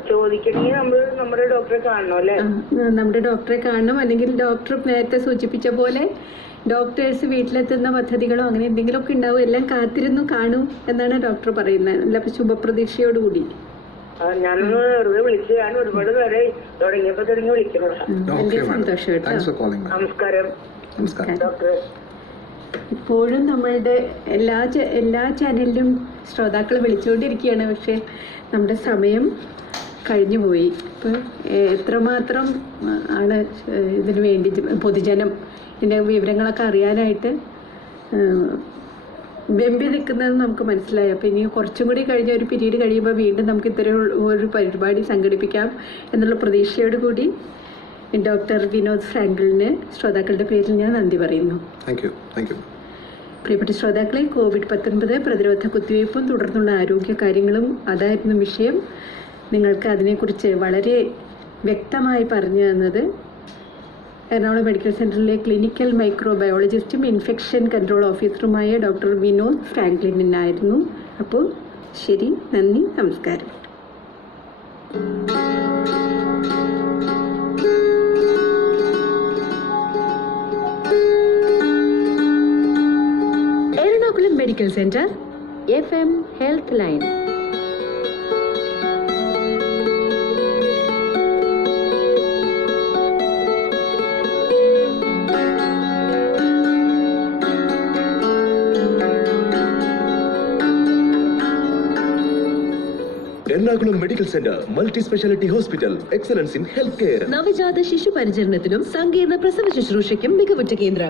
ചോദിക്കണമെങ്കിൽ നമ്മൾ നമ്മുടെ ഡോക്ടറെ കാണണം അല്ലേ? നമ്മുടെ ഡോക്ടറെ കാണണം. അല്ലെങ്കിൽ ഡോക്ടർ നേരത്തെ സൂചിപ്പിച്ച പോലെ ഡോക്ടേഴ്സ് വീട്ടിലെത്തുന്ന പദ്ധതികളോ അങ്ങനെ എന്തെങ്കിലുമൊക്കെ ഉണ്ടാവും. എല്ലാം കാത്തിരുന്നു കാണും എന്നാണ് ഡോക്ടർ പറയുന്നത്. നല്ല ശുഭപ്രതീക്ഷയോടുകൂടി. ഞാനൊന്ന് വെറുതെ വിളിച്ചു. ഞാൻ ഒരുപാട് പേരെ തുടങ്ങി വിളിക്കുന്നത്. വലിയ സന്തോഷം കേട്ടോ. നമസ്കാരം ഡോക്ടർ. ഇപ്പോഴും നമ്മളുടെ എല്ലാ ചാനലിലും ശ്രോതാക്കൾ വിളിച്ചുകൊണ്ടിരിക്കുകയാണ്. പക്ഷേ നമ്മുടെ സമയം കഴിഞ്ഞു പോയി. ഇപ്പം എത്രമാത്രം ആണ് ഇതിനു വേണ്ടി പൊതുജനം ഇതിൻ്റെ വിവരങ്ങളൊക്കെ അറിയാനായിട്ട് വെമ്പി നിൽക്കുന്നത് നമുക്ക് മനസ്സിലായി. അപ്പോൾ ഇനി കുറച്ചും കൂടി കഴിഞ്ഞ ഒരു പീരീഡ് കഴിയുമ്പോൾ വീണ്ടും നമുക്ക് ഇത്തരം ഒരു പരിപാടി സംഘടിപ്പിക്കാം എന്നുള്ള പ്രതീക്ഷയോട് കൂടി ഡോക്ടർ വിനോദ് ഫ്രാങ്കിളിന് ശ്രോതാക്കളുടെ പേരിൽ ഞാൻ നന്ദി പറയുന്നു. Thank you. പ്രിയപ്പെട്ട ശ്രോതാക്കളെ, COVID-19 പ്രതിരോധ കുത്തിവയ്പ്പും തുടർന്നുള്ള ആരോഗ്യ കാര്യങ്ങളും അതായിരുന്നു വിഷയം. നിങ്ങൾക്ക് അതിനെക്കുറിച്ച് വളരെ വ്യക്തമായി പറഞ്ഞു തന്നത് എറണാകുളം മെഡിക്കൽ സെൻ്ററിലെ ക്ലിനിക്കൽ മൈക്രോബയോളജിസ്റ്റും ഇൻഫെക്ഷൻ കൺട്രോൾ ഓഫീസറുമായ ഡോക്ടർ വിനോദ് ഫ്രാങ്ക്ലിനായിരുന്നു. അപ്പോൾ ശരി, നന്ദി, നമസ്കാരം. Ernakulam medical centre FM health line. Ernakulam medical centre multi speciality hospital, excellence in health care. നവജാത ശിശു പരിചരണത്തിനും സങ്കീർണ പ്രസവ ശുശ്രൂഷയ്ക്കും മികവുറ്റ കേന്ദ്രം.